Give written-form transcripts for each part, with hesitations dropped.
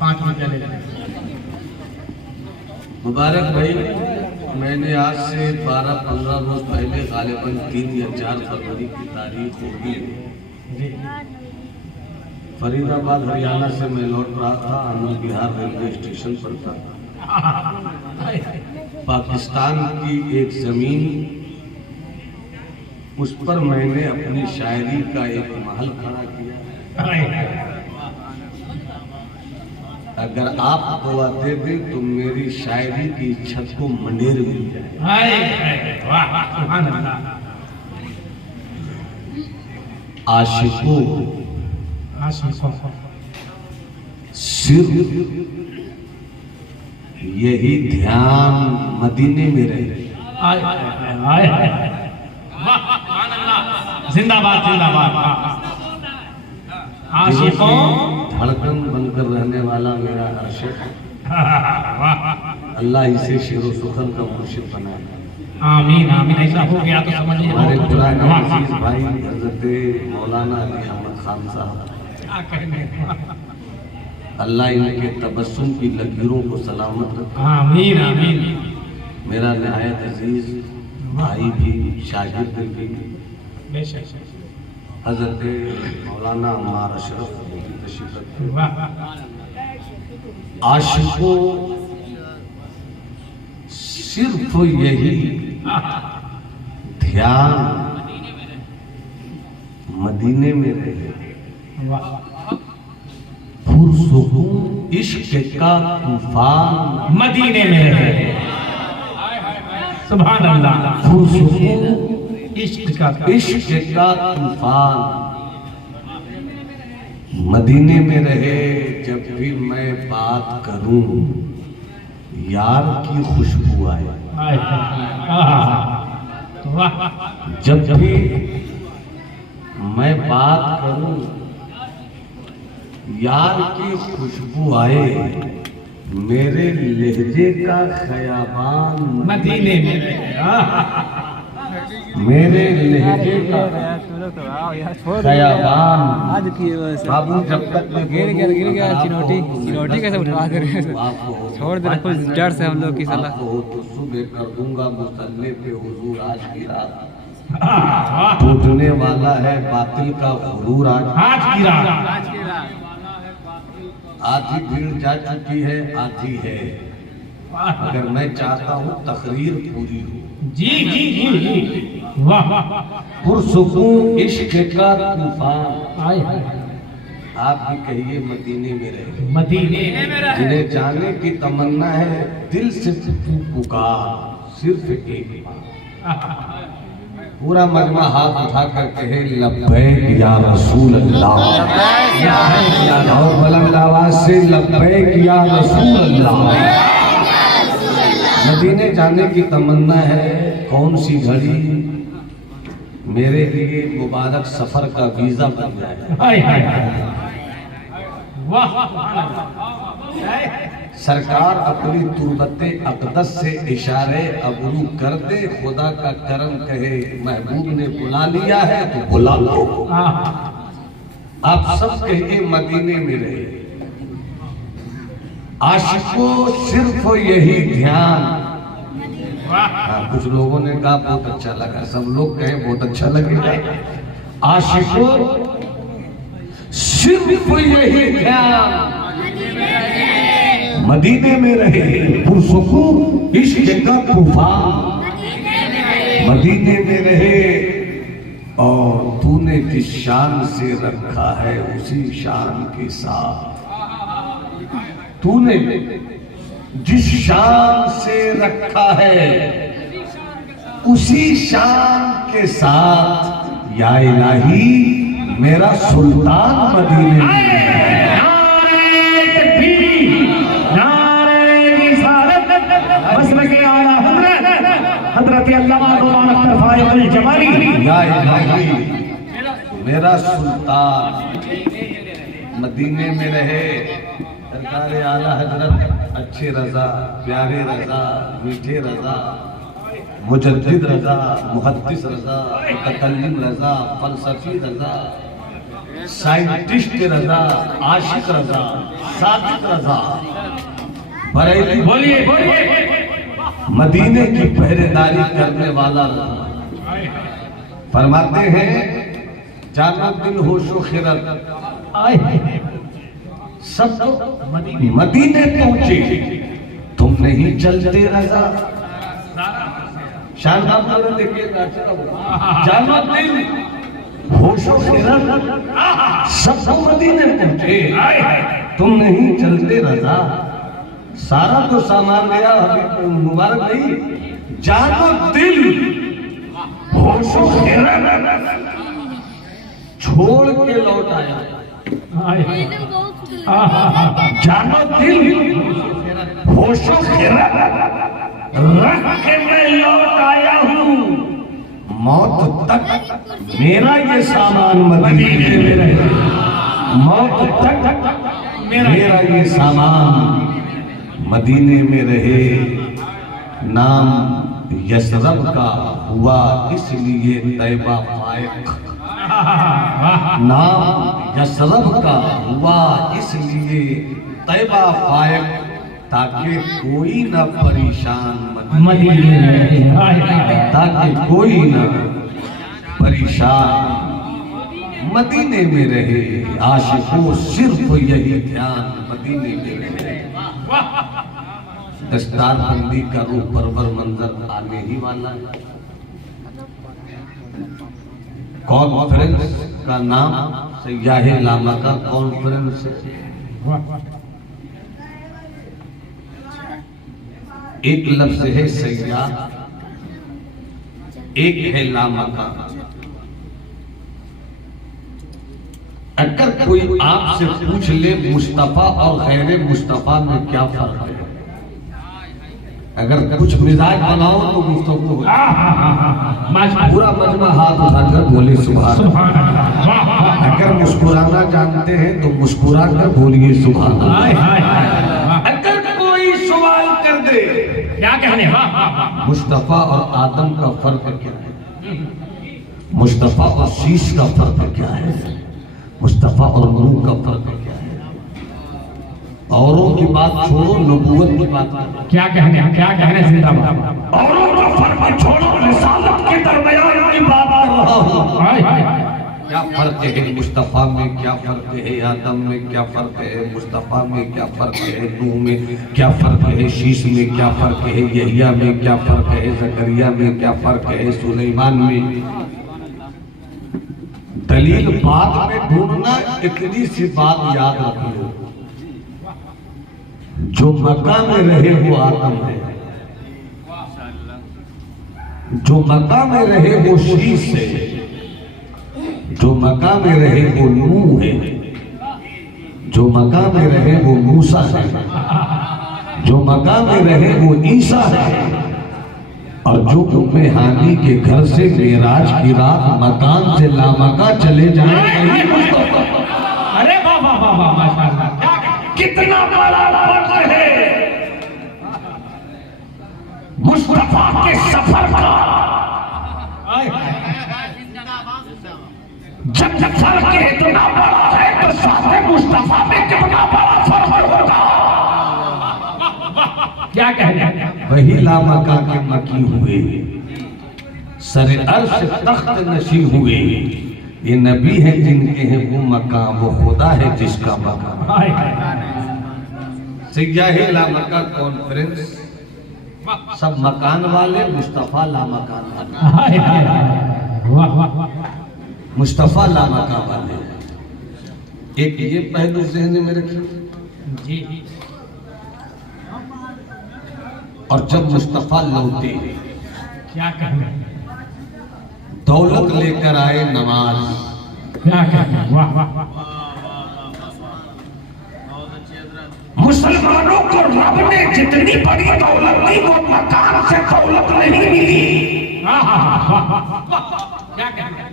5 रुपया ले लें। मुबारक भाई, मैंने आज से 12-15 रोज पहले गालिबन 3 या 4 फरवरी की तारीख होगी, फरीदाबाद हरियाणा से मैं लौट रहा था। आनंद विहार रेलवे स्टेशन पर था। पाकिस्तान की एक जमीन, उस पर मैंने अपनी शायरी का एक महल खड़ा किया। अगर आप दुआ दे दें तो मेरी शायरी की छत को मंडेर मिल जाए। आशिकों सिर्फ यही ध्यान मदीने में रहे। जिंदाबाद जिंदाबाद। आशिकों धड़कन बनकर रहने वाला मेरा अर्शद, अल्लाह इसे शेरो सुखन का मुर्शिद बनाए। आमीन आमीन। ऐसा हो गया तो समझिए हमारे पुराने अजीज भाई हजरत मौलाना अली अहमद खान साहब, अल्लाह इनके तबस्सुम की लकीरों को सलामत रखे। आमीन आमीन। मेरा निहायत अजीज भाई भी शागिर्द भी हजरत मौलाना अम्मार अशरफ की तशरीफ रखते। आशिकों सिर्फ यही ध्यान मदीने में रहे। पुरसुकून इश्क का तूफान मदीने में रहे। सुभान अल्लाह। पुरसुकून इश्क का तूफान मदीने में रहे। जब भी मैं बात करूं यार की खुशबू आए। जब भी मैं बात करूं यार की खुशबू आए। मेरे लहजे का खयाबान मदीने में रहे। मेरे लहजे का खयाबान। बाबू जब तक गिर गया चिनौटी कैसे उठवा कर छोड़ दे कुछ डर से हम लोग की सलाह तो सुबह कर दूंगा मुसल्ले पे हुजूर आज की रात। टूटने वाला है बातिल का गुरूर आज की रात। आधी भीड़ जा चुकी है, आधी है। अगर मैं चाहता हूँ तकरीर पूरी हो। जी जी जी जी। वाह। पुरसुकून इश्क का तूफान। आप भी कहिए मदीने में रहे। मदीने में रहे। जिन्हें जाने की तमन्ना है दिल से पुकार सिर्फ एक बार। पूरा मजमा हाथ उठा कर कहे लब्बैक या रसूल अल्लाह। और बुलंद आवाज से लब्बैक या रसूल अल्लाह। मदीने जाने की तमन्ना है। कौन सी घड़ी मेरे लिए मुबारक सफर का वीजा बन जाए। सरकार अपनी तुर्बते अक़दस से इशारे अबरू कर दे। खुदा का करम कहे महबूब ने बुला लिया है तो बुला लो। आप सब कहिए मदीने में रहे। आशिकों सिर्फ यही ध्यान। कुछ लोगों ने कहा बहुत अच्छा लगा, सब लोग कहें बहुत अच्छा लगेगा। आशिकों सिर्फ यही ध्यान मदीने में रहे। पुरसुकून इश्क का तूफान मदीने में रहे। और तूने जिस शान से रखा है उसी शान के साथ, तूने जिस शान से रखा है उसी शान के साथ या इलाही मेरा सुल्तान मदीने में है। हज़रत अल्लामा मौलाना अख्तर फायज़ जमाली या इलाही मेरा सुल्तान मदीने में रहे। सरकार आला हजरत अच्छे रजा, प्यारे रजा, मीठे रजा, मुजद्दिद रजा, मुहद्दिस रजा, मुतकल्लिम रजा, फलसफी रजा, साइंटिस्ट रजा, आशिक रजा, सादिक रजा, बरेली बोलिए बोलिए मदीने की पहरेदारी करने वाला रजा फरमाते हैं, जाना दिल होशो खिरत सब मदीने पहुंचे, तुम नहीं चलते रजा। शानदार देखिएगा, जाना दिल होशो खिरत सब मदीने पहुंचे, तुम नहीं चलते रजा। सारा तो सामान गया, अभी मुबारक नहीं, जानो दिल होशो खिरत छोड़ के लौट आया। जानो दिल होशो खिरत रख के मैं लौट आया हूँ, मौत तक मेरा ये सामान मदीने में रहे, मौत तक मेरा ये सामान मदीने में रहे। नाम यशरब का हुआ इसलिए तैबा फायक, नाम यशरब का हुआ इसलिए तैबा फायक, ताकि कोई न परेशान मदीने में, ताकि कोई न परेशान मदीने में रहे। आशिकों सिर्फ यही ध्यान मदीने में रहे। दस्तार बंदी का रूह परवर मंजर आने ही वाला है। कॉन्फ्रेंस का नाम सयाहे लामा का कॉन्फ्रेंस है। एक लफ्ज है सयाह, एक है लामा का। अगर कोई आपसे पूछ ले मुस्तफा और गैर मुस्तफा में क्या फर्क है, अगर कुछ मिजाज बनाओ तो गुफ्तगू हो। पूरा मजमा हाथ उठाकर बोले सुभान अल्लाह। अगर मुस्कुराना जानते हैं तो मुस्कुरा कर बोलिए सुभान अल्लाह। अगर कोई सवाल कर दे क्या कहने, मुस्तफा और आदम का फर्क क्या है, मुस्तफा और शीश का फर्क क्या है, मुस्तफा और नूह का फर्क क्या है, औरों की बात छोड़ो, नबूवत की बात करो। क्या कहने जिंदाबाद, औरों का फर्क छोड़ो, रिसालत के दरमियान की बात कर रहा हूं। क्या फर्क है मुस्तफा में, क्या फर्क है आदम में, क्या फर्क है मुस्तफा में, क्या फर्क है नूह में, क्या फर्क है शीश में, क्या फर्क है यहिया में, क्या फर्क है जकरिया में, क्या फर्क है सुलेमान में। दलील बाद में ढूंढना, इतनी सी बात याद रख लो, जो मक्का में रहे वो आदम है, जो मक्का में रहे वो शीश है, जो मक्का में रहे वो नूह है, जो मक्का में रहे वो मूसा है, जो मक्का में रहे वो ईसा है, और जो उम्मे हानी के घर से मेराज की रात मकान से लामका चले जाए। अरे वाह वाह वाह वाह, माशाअल्लाह, कितना बड़ा फर्क है मुस्तफा के सफर का। जब फर्क इतना बड़ा है तो साथ मुस्तफा में कितना बड़ा फर्क होगा। क्या कहना, वही लामका के मकी हुए, सरे अर्श तख्त नशी हुए, ये नबी है जिनके हैं वो मकाम, वो खुदा है जिसका मकाम। सयाहे लामका कॉन्फ्रेंस, सब मकान वाले, मुस्तफा लामकान वाले, मुस्तफा लामका वाले। एक ये पहलू ज़हन में रखिए जी। और जब मुस्तफा लौटे, क्या कहना, दौलत लेकर आए नमाज, क्या कहना, वाह वाह वाह। मुसलमानों को रब ने जितनी बड़ी दौलत दी वो मकान से दौलत नहीं मिली। क्या कहना,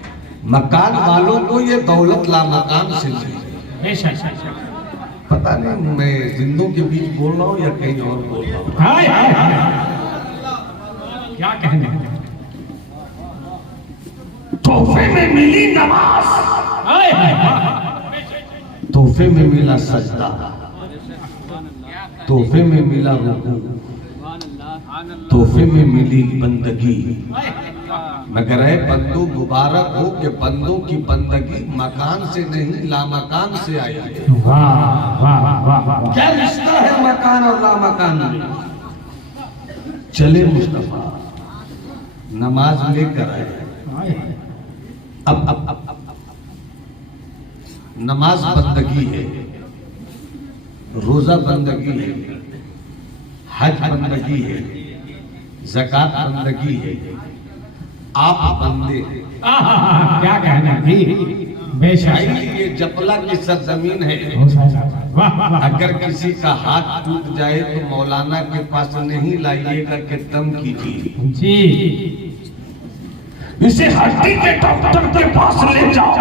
मकान वालों को ये दौलत लामकान से मिली। बेशक, पता नहीं मैं जिंदों के बीच बोल रहा हूँ या कहीं और बोल रहा हूँ। हाय हाय हाय, क्या कहने, तोहफे में मिली नमाज। हाय हाय, तोहफे में मिला सजदा, तोहफे में मिला रुकू, तोहफे में मिली बंदगी। मगर है बंदो मुबारक हो कि बंदों की बंदगी मकान से नहीं लामकान से आई है। वाह वाह वाह। क्या रिश्ता है मकान और लामकान में? चले मुस्तफा नमाज लेकर आए। अब नमाज बंदगी है, रोजा बंदगी है, हज बंदगी है, ज़कात बंदगी है, आप बंदे हैं। क्या कहना जी, बेशक ये जपला की सरजमीन है। वाह वाह। अगर किसी का हाथ टूट जाए तो मौलाना के पास नहीं लाइएगा कि दम कीजिए जी, इसे हड्डी के डॉक्टर के पास ले जाओ।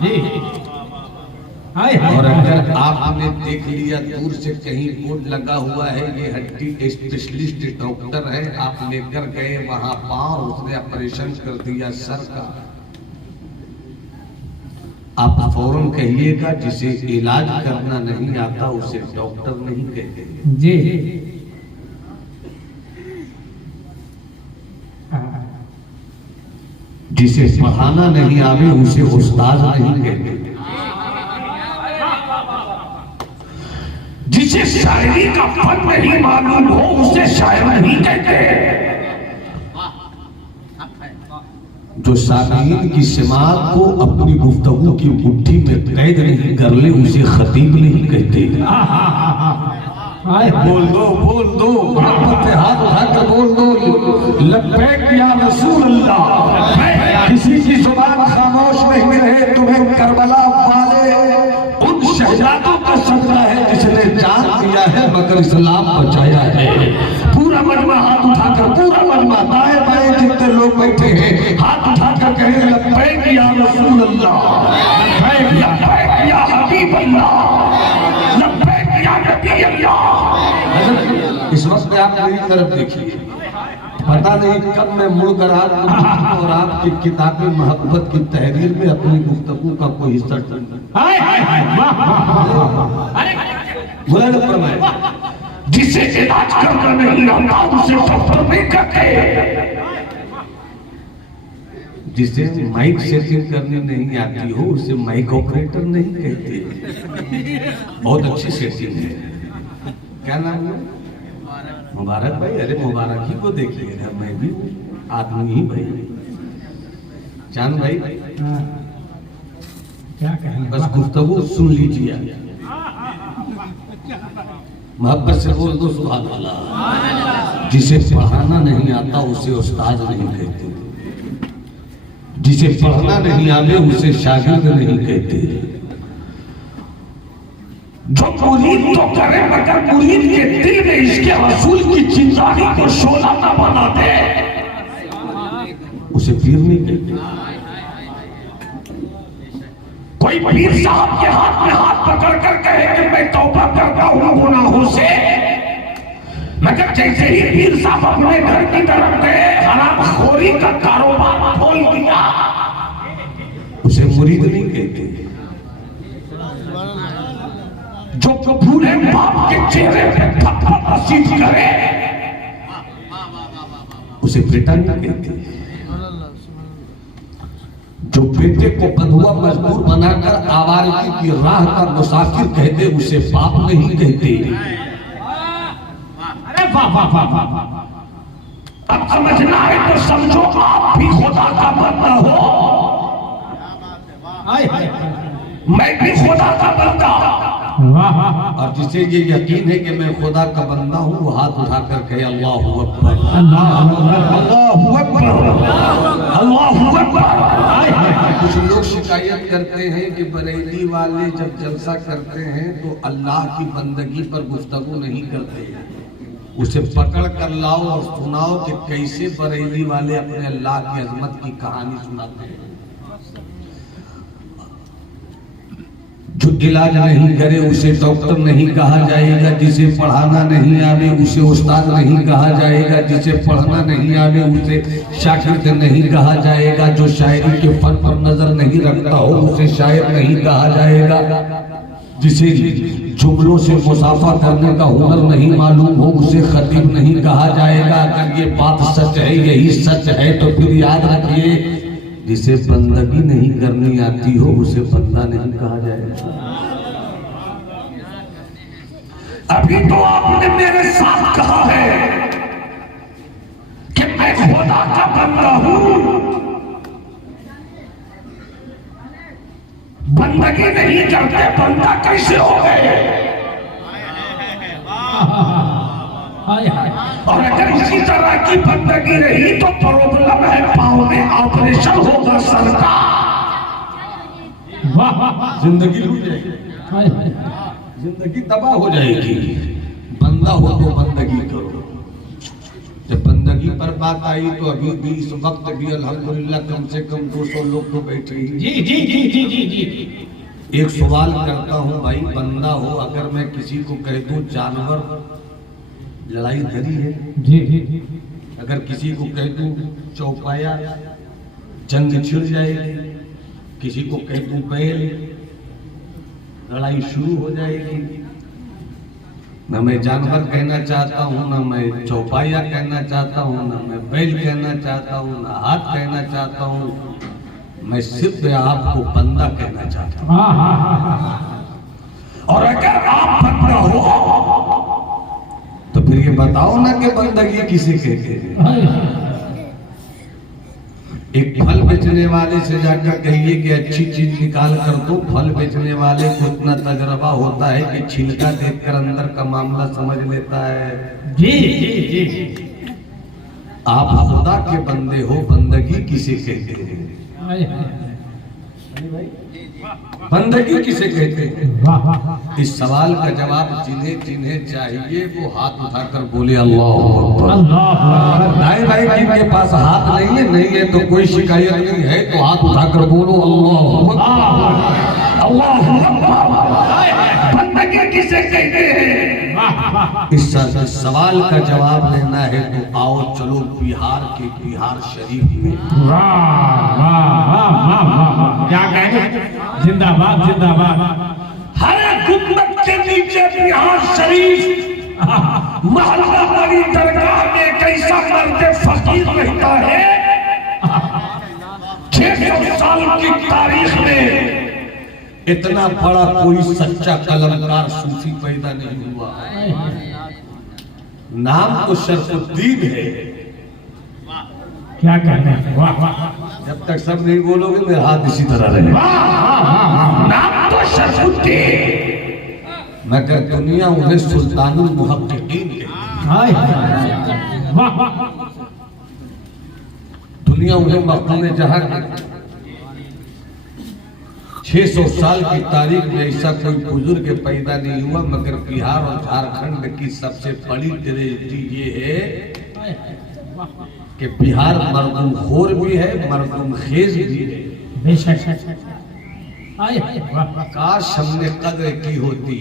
जी। और अगर आपने देख लिया दूर से कहीं बोर्ड लगा हुआ है ये हड्डी स्पेशलिस्ट डॉक्टर है, आप लेकर गए वहां पांव, उसने ऑपरेशन कर दिया सर का, आप फौरन कहिएगा जिसे इलाज करना नहीं आता उसे डॉक्टर नहीं कहते जी। जिसे पढ़ाना नहीं आवे उसे उस्ताद नहीं कहते, जिसे शायरी का फन नहीं मालूम हो उसे शायर नहीं कहते। जो साकीन की समात को अपनी गुफ्तगू की मुट्ठी में कैद नहीं कर ले उसे खतीब नहीं कहते। बोल दो हाथ उठाकर बोल दो लब्बैक या रसूल अल्लाह। किसी की जुबान खामोश नहीं रहे, तुम्हें करबला वाले उन शहजादों का सदका है जिसने जान दिया है मगर इस्लाम बचाया है। पूरा मजमा हाथ उठाकर, पूरा मजमा दाएं बाएं जितने लोग बैठे हैं हाथ उठाकर कहें लब्बैक या रसूल अल्लाह, लब्बैक या हबीब अल्लाह, लब्बैक या नबी अल्लाह। इस वक्त में आप मेरी तरफ देखिए, पता नहीं कब मैं मुड़कर आपको और आपकी किताबी मोहब्बत की तहरीर में अपनी गुफ्तगू का कोई हिस्सा बुरा न फरमाए। जिसे इलाज करना नहीं आता उसे डॉक्टर नहीं कहते। जिसे माइक सेटिंग करनी नहीं आती हो उसे माइक ऑपरेटर नहीं कहते। बहुत अच्छी सेटिंग है। क्या नाम है? मुबारक भाई। अरे मुबारक ही को देखिएगा, मैं भी आदमी ही भाई। चांद भाई क्या कहें, बस गुफ्तगू सुन लीजिए, मोहब्बत से बोल दो सुभान अल्लाह। जिसे पढ़ाना नहीं आता उसे उस्ताद नहीं कहते, जिसे पढ़ना नहीं आवे उसे शागिर्द नहीं कहते। जो मुरीद तो करे मगर मुरीद के दिल में इसके रसूल की चिंगारी को शोला न बना दे उसे पीर नहीं कहते। कोई पीर साहब के हाथ में हाथ पकड़ कर कहे कि मैं तौबा करता हूं गुनाहों से, मगर जैसे ही पीर साहब अपने घर की तरफ गए हरामखोरी का कारोबार खोल दिया उसे मुरीद नहीं कहते। जो भूले बाप के चेहरे पे थप्पड़ रसीद करे उसे बेटा नहीं कहते। जो बेटे को बंधुआ मजबूर बनाकर आवारगी की राह का मुसाफिर कहते उसे बाप नहीं कहते। अरे वाह वाह वाह वाह। अब समझना है तो समझो आप भी खुदा का बंदा हो, मैं भी खुदा का बंदा। और जिसे ये यकीन है कि मैं खुदा का बंदा हूँ वो हाथ उठाकर कहे अल्लाहू अकबर, अल्लाहू अकबर, अल्लाहू अकबर। कुछ लोग शिकायत करते हैं कि बरेली वाले जब जलसा करते हैं तो अल्लाह की बंदगी पर गुफ्तगू नहीं करते। उसे पकड़ कर लाओ और सुनाओ कि कैसे बरेली वाले अपने अल्लाह की अजमत की कहानी सुनाते हैं। जो इलाज नहीं करे उसे डॉक्टर नहीं कहा जाएगा, जिसे पढ़ाना नहीं आवे उसे उस्ताद नहीं कहा जाएगा, जिसे पढ़ना नहीं आवे उसे शागिर्द नहीं कहा जाएगा, जो शायरी के फन पर नजर नहीं रखता हो उसे शायर नहीं कहा जाएगा, जिसे जुमलों से मुसाफा करने का हुनर नहीं मालूम हो उसे खतीब नहीं कहा जाएगा। अगर ये बात सच है, यही सच है, तो फिर याद रखिए जिसे बंदगी नहीं करनी आती हो उसे बंदा नहीं कहा जाएगा। अभी तो आपने मेरे साथ कहा है कि मैं खुदा का बंदा हूं, बंदगी नहीं करते बंदा कैसे हो गए? और अगर इसी तरह की बंदगी रही तो प्रॉब्लम है, पांव में ऑपरेशन होगा सरकार। जिंदगी लूट जाएगी, जिंदगी तबाह हो जाएगी। बंदा हो तो बंदगी करो। जब बंदगी पर बात आई तो अभी भी इस वक्त भी अल्हम्दुलिल्लाह कम से कम 200 लोग तो बैठे ही। जी जी जी जी जी जी। एक सवाल करता हूँ भाई, बंदा हो अगर मैं किसी को कह दूं जानवर लड़ाई धरी है, जी जी, अगर किसी को कह दूं चौपाया जंग छिड़ जाएगी, किसी को कह दूं बैल लड़ाई शुरू हो जाएगी। न मैं जानवर कहना चाहता हूँ, न मैं चौपाया कहना चाहता हूँ, न मैं बैल कहना चाहता हूँ, न हाथ कहना चाहता हूँ, मैं सिर्फ आपको बंदा कहना चाहता हूँ। और अगर आप बंदा हो तो फिर ये बताओ ना कि बंदगी किसे कहते हैं। एक फल बेचने वाले से जाकर कहिए कि अच्छी चीज निकाल कर दो, फल बेचने वाले को इतना तजर्बा होता है कि छिलका देखकर अंदर का मामला समझ लेता है। जी जी जी। आप खुदा के बंदे हो, बंदगी किसे कहते हैं? बंदगी किसे कहते हैं? इस सवाल का जवाब जिन्हें जिन्हें चाहिए वो हाथ उठाकर बोले अल्लाह अकबर। नहीं भाई जिनके पास हाथ नहीं है तो कोई शिकायत नहीं है, तो हाथ उठाकर बोलो अल्लाह अल्लाह। बंदगी किसे कहते हैं? इस सवाल का जवाब लेना है तो आओ चलो बिहार के बिहार शरीफ में। क्या कहेंगे? जिंदाबाद जिंदाबाद। हर गुम्बद के नीचे बिहार शरीफ महल्ला वाली दरगाह में एक ऐसा मर्द फकीर रहता है, 600 साल की तारीख में इतना बड़ा कोई सच्चा कलमकार सूफी पैदा नहीं हुआ। नाम तो शरफुद्दीन है। क्या कहते हैं? वाह वाह। जब तक सब नहीं बोलोगे मेरा हाथ इसी तरह रहेगा। नाम तो शरफुद्दीन, मगर दुनिया उन्हें सुल्तानुल मुहक्किकीन कहती है। दुनिया उन्हें मखदूम जहां कहती है। 600 साल की तारीख में ऐसा कोई बुजुर्ग पैदा नहीं हुआ, मगर बिहार और झारखंड की सबसे बड़ी ट्रेजेडी ये है कि बिहार मरदूम खोर भी है, मरदूम खेज भी है। काश हमने कद्र की होती।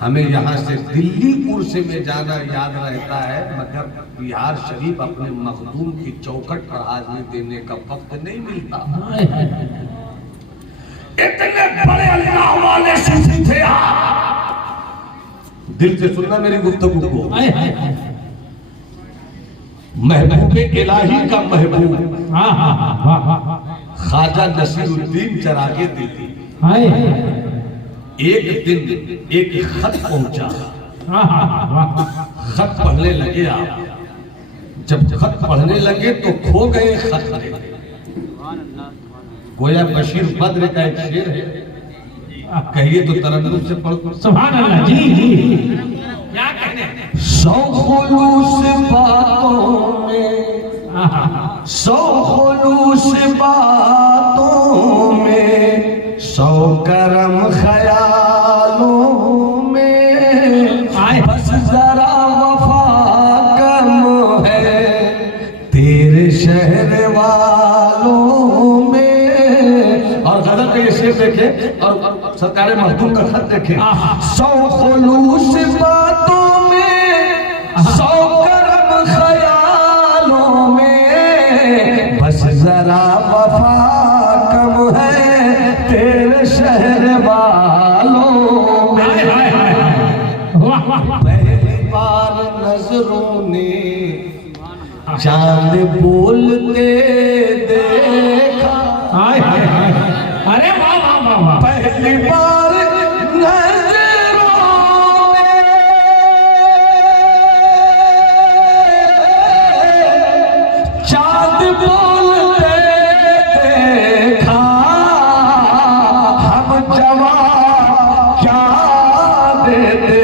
हमें यहाँ से दिल्लीपुर से में जाना याद रहता है, मगर बिहार शरीफ अपने मखदूम की चौखट पर हाजिरी देने का वक्त नहीं मिलता। इतने बड़े अल्लाह वाले सूफी थे आप। दिल से सुनना मेरी गुफ्तगू को। महबूबे इलाही का महबूब ख्वाजा नसीरुद्दीन चरागे देती। एक दिन एक खत पहुंचा। खत पढ़ने लगे आप। जब खत पढ़ने लगे तो खो गए खत में। गोया बशीर बद्र का एक शेर है, कहिए तो तरन्नुम से पढ़ो। सुभान अल्लाह। जी जी। क्या कहने? सौ खुलूस बातों में, सौ खुलूस बातों में, सौ करम ख्यालों में, बस जरा वफा कम है तेरे शहर वालों में। और गजल का ये शेर देखे, और सरकार मखदूम का खत देखें। 100 खुलूस बातों में, 100 करम ख्यालों में, बस जरा वफा कम है तेरे शहर वालों में। पहली बार नजरों ने चांद बोलते देखा। अरे वाह वाह वाह वाह। पहली बार नजरों ने चांद बोलते देखा। हम जवाब क्या देते,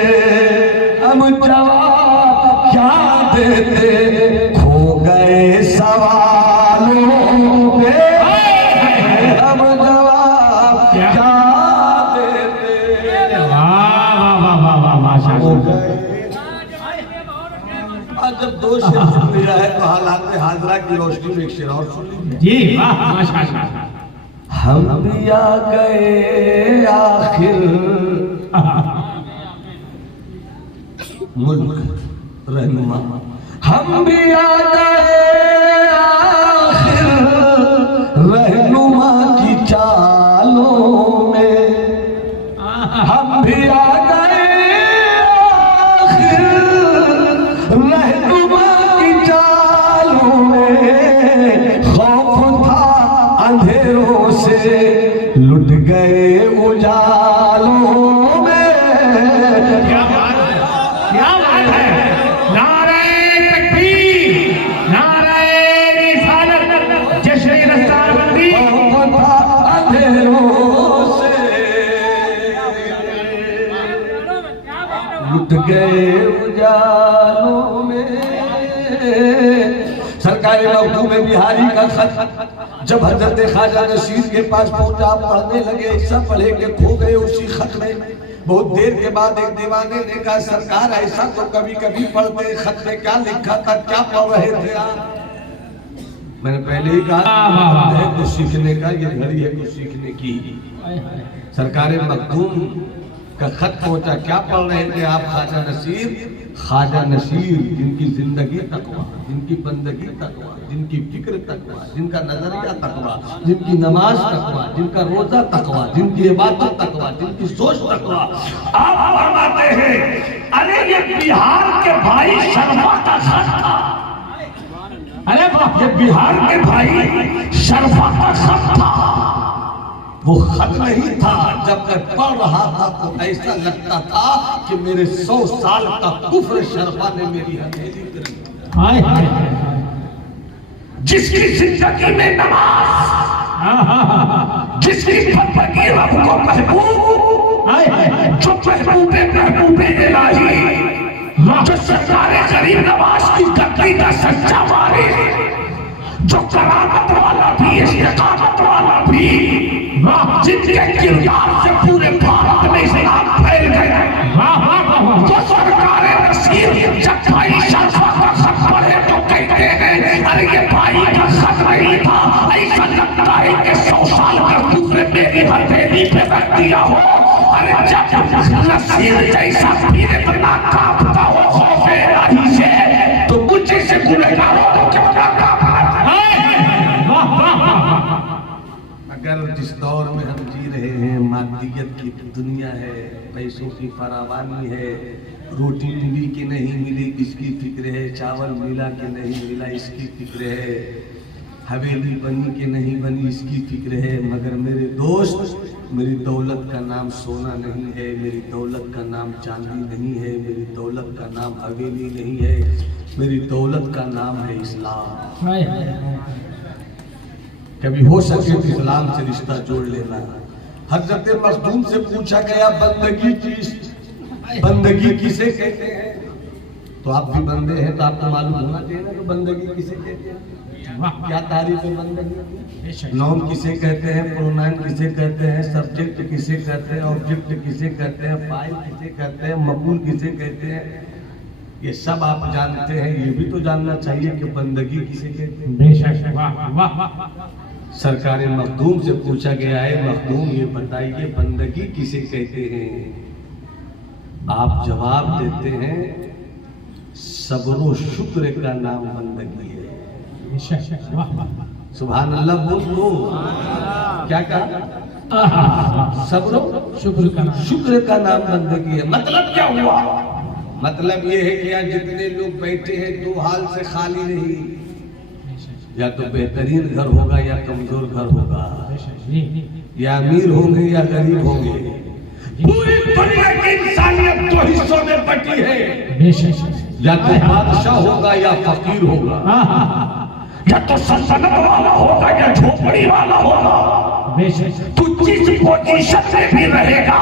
हम जवाब क्या देते, खो गए सवालों में। हम जवाब क्या देते, वाह वाह वाह वाह माशाअल्लाह। आज जब 2 शेर सुन लिया है तो हालात हाजरा की रोशनी में एक शेर और सुन लीजिए। जी वाह माशाअल्लाह। हम भी आ गए आखिर मुल्क रहनुमा, हम भी आ गए आखिर रहनुमा की चालों में। हम भी आ गए आखिर रहनुमा की चालों में। खौफ था अंधेरों से, लुट गए उजालों में। क्या बात है, क्या बात है। नारे तकबीर, नारे रिसालत, जश्न रसालबंदी। खौफ था अंधेरों से, लुट गए उजालों में। सरकारी मखदूम बिहारी का खत जब हजरत ख्वाजा नसीर के पास पहुंचा, पढ़ने लगे। सब पढ़े के खो गए उसी खत में। बहुत देर के बाद एक दीवाने ने कहा, सरकार ऐसा तो कभी कभी पढ़ते, खत में क्या लिखा था, क्या पढ़ रहे थे आप? मैंने पहले ही कहा है कुछ सीखने का, ये घड़ी है कुछ सीखने की। सरकार मखदूम का खत पहुंचा, क्या पढ़ रहे थे आप ख्वाजा नसीर? ख्वाजा नसीर जिनकी जिंदगी तकवा, जिनकी बंदगी तकवा, जिनकी फिक्र तकवा, जिनका नजरिया तकवा, जिनकी नमाज तकवा, जिनका रोजा तकवा, जिनकी इबादत तकवा, जिनकी सोच तकवा। आप फरमाते हैं, अरे ये बिहार के भाई शर्मा का खत था। अरे वाह, ये बिहार के भाई शर्मा का खत था। वो खत नहीं था। जब मैं पढ़ रहा था तो ऐसा लगता था कि मेरे 100 साल का कुफ्र शर्फा ने मेरी हथेली कर दी। हाय हाय। जिसकी जिंदगी में नमाज, जिसकी बंदगी रब को महबूब, जो महबूबे महबूबे इलाही, जो सरकारे गरीब नवाज की गद्दी का सच्चा वारिस, जो करामत वाला भी, इस्तिकामत वाला भी, जिनके किरदार से पूरे भारत में इस्लाम फैल गया। तो सरकारे नसीर जब भाई शर्फा का खत पढ़े तो कहते हैं, अरे ये भाई का खत नहीं था, ऐसा लगता है कि 100 साल का दूसरे मेरी हथेली पे रख दिया हो। अरे जब नसीर जैसा पीरे बना कांपता हो खौफे इलाही से, तो मुझे से गुनहगारों को क्यों ना कांपता? अगर जिस दौर में हम जी रहे हैं, मादियत की दुनिया है, पैसों की फरावानी है, रोटी मिली कि नहीं मिली इसकी फिक्र है, चावल मिला कि नहीं मिला इसकी फिक्र है, हवेली बनी कि नहीं बनी इसकी फिक्र है। मगर मेरे दोस्त, मेरी दौलत का नाम सोना नहीं है, मेरी दौलत का नाम चांदी नहीं है, मेरी दौलत का नाम हवेली नहीं है, मेरी दौलत का नाम है इस्लाम। कभी हो सके तो इस्लाम से रिश्ता जोड़ लेना। हजरत मखदूम से पूछा गया, बंदगी किसे कहते हैं? तो आप भी बंदे हैं तो आपको मालूम होना चाहिए ना कि बंदगी किसे कहते हैं। क्या तारीफ है बंदगी? नाउन किसे कहते हैं, प्रोनाउन किसे कहते हैं, सब्जेक्ट किसे कहते हैं, ऑब्जेक्ट किसे कहते हैं, फाइल किसे कहते हैं, मफूल किसे कहते हैं, ये सब आप जानते हैं। ये भी तो जानना चाहिए कि बंदगी किसे कहते हैं। बेशक। वाह वाह। सरकारी मखदूम से पूछा गया है, मखदूम ये बताइए बंदगी किसे कहते हैं? आप जवाब देते हैं सब्र व शुक्र का नाम बंदगी है। सुभान अल्लाह बोल लो। क्या कहा? सब्र शुक्र का नाम बंदगी है। मतलब क्या हुआ? मतलब ये है कि आज जितने लोग बैठे हैं दो हाल से खाली नहीं, या तो बेहतरीन घर होगा या कमजोर घर होगा, या अमीर होंगे या गरीब होंगे। पूरी दुनिया की इंसानियत दो हिस्सों में बटी है, या तो बादशाह होगा या फकीर होगा, या तो सल्तनत वाला होगा या झोपड़ी वाला होगा। तू जिस पोजीशन में भी रहेगा,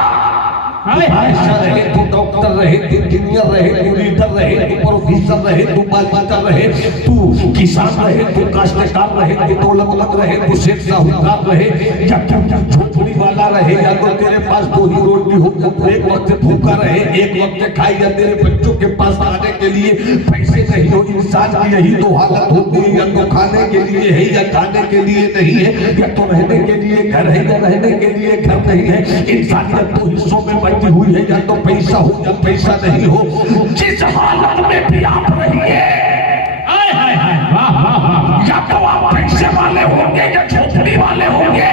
बादशाह रहे, तू डॉक्टर रहे, तू इंजीनियर रहे, तू लीडर रहे, तू प्रोफेसर रहे, तू बालबातर रहे, तू किसान रहे, तू काश्तकार रहे, तू दौलतमंद रहे, तू सेठ साहूकार रहे, या झोपड़ी वाला रहे, या तो तेरे पास दो ही रोटी हो, तू एक वक्त भूखा रहे, एक वक्त खाए, या तेरे बच्चों के पास खाने के लिए पैसे नहीं हो। इंसान की यही तो हालत होती है, या तो खाने के लिए है या खाने के लिए नहीं है, या तो रहने के लिए घर है या रहने के लिए घर नहीं है। इंसानियत दो हिस्सों में हुई है, या तो पैसा हो या पैसा नहीं हो। जिस हालत में भी आप रहिए, या तो आप पैसे वाले होंगे या झोपड़ी वाले होंगे,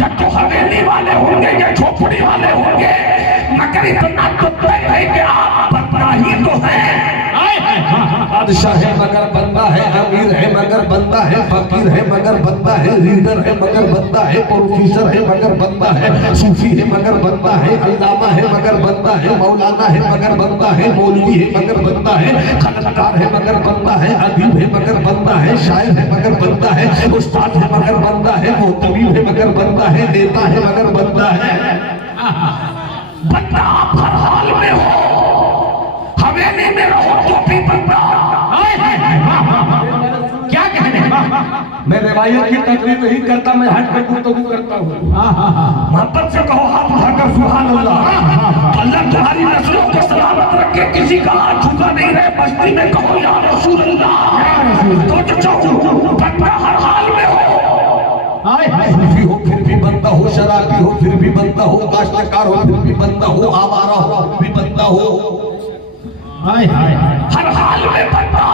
या तो हवेली वाले होंगे या झोपड़ी वाले होंगे, मगर इतना तो तय है कि आप बंदा ही तो है। बादशाह है मगर बंदा है, अमीर है मगर बंदा है, फकीर है मगर बंदा है, लीडर है मगर बंदा है, प्रोफेसर है मगर बंदा है, सूफी है मगर बंदा है, अल्लामा है मगर बंदा है, मौलाना है मगर बंदा है, मौलवी है मगर बंदा है, खलकार है मगर बंदा है, अदीब है मगर बंदा है, शायर है मगर बंदा है, उस्ताद है मगर बंदा है, मोहतमीम है मगर बंदा है, नेता है मगर बंदा है। बंदा आप हर हाल में हो, हवेली में रहो तो भी बंदा। क्या कहने? मैं रिवायत की तकलीफ नहीं करता, मैं हट कर गुफ्तगू करता हूँ। मोहब्बत से कहो हाथ उठाकर सुभान अल्लाह। अल्लाह तुम्हारी नस्लों को सलामत रखे, किसी का हाथ झुका नहीं रहे। बस्ती में कहो या रसूल अल्लाह। तो बंदा हर हाल में हो, सूफी हो फिर भी बंदा हो, शराबी हो फिर भी बंदा हो, काश्तकार हो फिर भी बंदा हो, आवारा हो फिर भी बंदा हो, हर हाल में बंदा।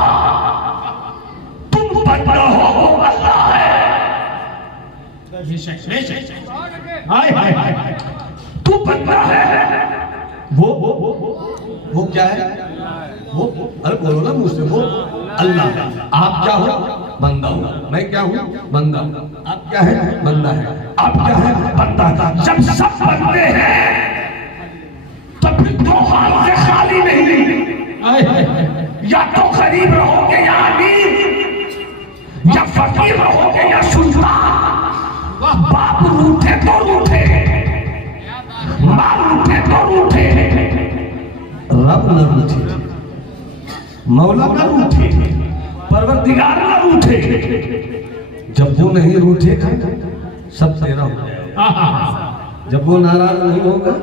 तुम बंदा हो, अल्लाह है। तू बंदा है, वो क्या है? वो अरे बोलो ना मुझसे, वो अल्लाह है। आप क्या हो? बंदा हो। मैं क्या हूँ? बंदा हूँ। आप क्या है? बंदा है। आप क्या है? बंदा। जब सब बंदे हैं तो फिर दो हाल से खाली नहीं, या तो गरीब रहोगे या अमीर, या फकीर रहोगे या सुल्तान। बाप रूठे तो रूठे, माँ रूठे तो रूठे, रब न रूठे, मौला न रूठे, परवरदिगार न रूठे। जब वो नहीं रूठेगा सब तेरा हो जाएगा, जब वो नाराज नहीं होगा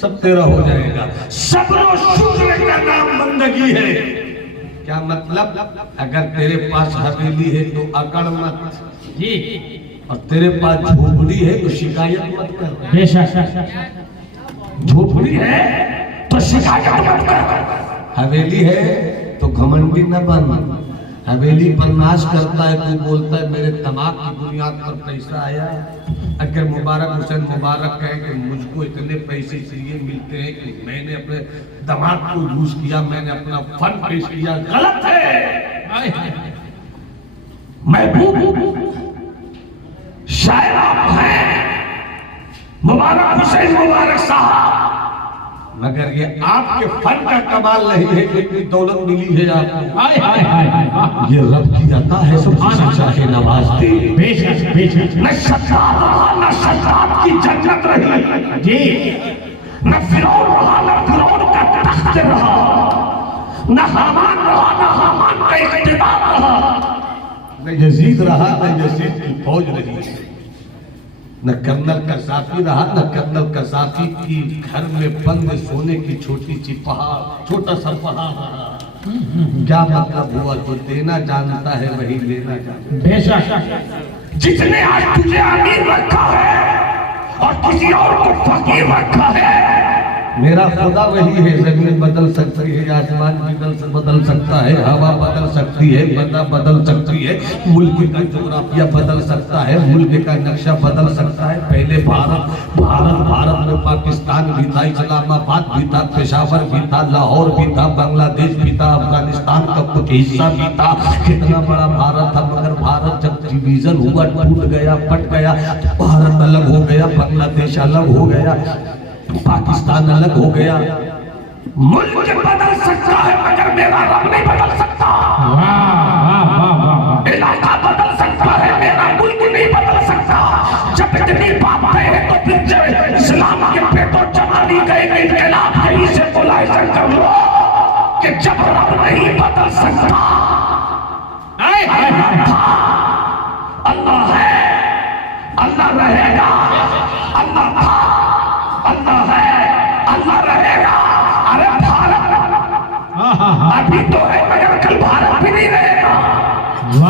सब तेरा हो जाएगा। सब्र और शुक्र का नाम बंदगी है। क्या मतलब? अगर तेरे पास हवेली है तो अकड़ मत जी, और तेरे पास झोपड़ी है तो शिकायत मत कर। झोपड़ी है तो शिकायत मत कर, हवेली है तो घमंडी न बन। हवेली पर नाश करता है तो बोलता है मेरे दिमाग की बुनियाद पर पैसा आया। अगर मुबारक हुसैन मुबारक कहे कि मुझको इतने पैसे इसलिए मिलते हैं कि मैंने अपने दिमाग को यूज किया, मैंने अपना फन पेश किया, गलत है। महबूब शायर आप हैं, मुबारक हुसैन मुबारक साहब, मगर ये आपके फन का कमाल नहीं है कि इतनी दौलत मिली है आपको। ये रब की अता है, सबसे चाहे नवाज दे। न सद्दात रहा न सद्दात की जन्नत रही जी, न फिरौन रहा न फिरौन का तख्त रहा, न हामान रहा न हामान का इख्तिदार रहा, न यजीद रहा न यजीद की फौज रही, न कर्नल कसाफी रहा न कर्नल कसाफी की घर में बंद सोने की छोटी सी पहाड़, छोटा सा पहाड़ रहा। क्या मतलब हुआ? तो देना जानता है वही लेना जानता है। जिसने आज तुझे अमीर रखा है और किसी और को फकीर रखा है, मेरा खुदा वही है। जमीन बदल सकती है, आसमान बदल सकता है, हवा बदल सकती है, बदा बदल सकती है, मुल्क का जोग्राफिया बदल सकता है, मुल्क का नक्शा बदल सकता है। पहले भारत में पाकिस्तान भी था, इस्लामाबाद भी था, पेशावर भी था, लाहौर भी था, बांग्लादेश भी था, अफगानिस्तान का कुछ हिस्सा भी था। कितना बड़ा भारत था, मगर भारत जब डिवीजन हुआ, टूट गया, फट गया, भारत अलग हो गया, बांग्लादेश अलग हो गया, पाकिस्तान अलग हो गया। मुल्क बदल सकता है मगर मेरा रब नहीं बदल सकता। इलाका बदल सकता है, मेरा मुल्क नहीं बदल सकता। जब इतनी बातें हैं तो फिर जब इस्लाम के पेटों चलानी गई इनकलाब कहीं से बोला ऐसा कर लो कि जब रब नहीं बदल सकता, अल्लाह है, अल्लाह रहेगा, अल्लाह था, अल्लाह है, अल्लाह रहेगा। अरे भारत अभी तो है मगर कल भारत भी नहीं रहेगा,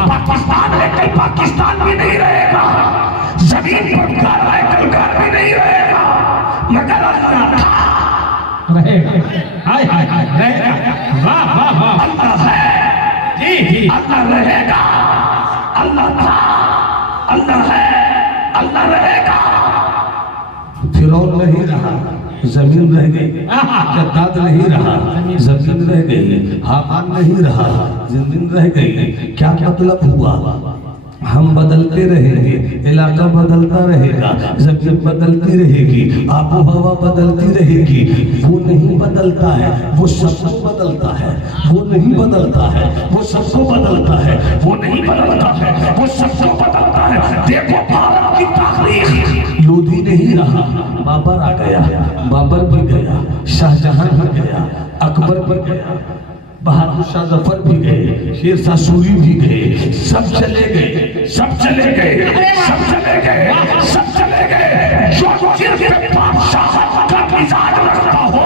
पाकिस्तान है कल पाकिस्तान भी नहीं रहेगा, जमीन पर घर है कल घर भी नहीं रहेगा, मगर अल्लाह था रहेगा। हाय हाय हाय रहेगा। वाह वाह वाह। अल्लाह है, जी अल्लाह रहेगा, अल्लाह था, अल्लाह है, अल्लाह रहेगा। फिरौन नहीं रहा, जमीन रह गई। जद्दाद नहीं रहा, जमीन रह गई। हामान नहीं रहा, जमीन रह गई। क्या मतलब हुआ? हम बदलते रहेंगे, इलाका बदलता रहेगा, जमीन बदलती रहेगी, आबो हवा बदलती रहेगी। वो नहीं बदलता है, वो सबको बदलता है। वो नहीं बदलता है, वो सबको बदलता है। वो नहीं बदलता है, वो सबको बदलता है। देखो भारत की तारीख, लोधी नहीं रहा, बाबर आ गया, बाबर भी गया, शाहजहां भी गया, अकबर भी गया, बहादुर शाह जफर भी गए, शेर शाह सूरी भी गए, सब चले गए, सब चले गए, सब चले गए, सब चले गए। जो सिर्फ बादशाह का मिजाज रखता हो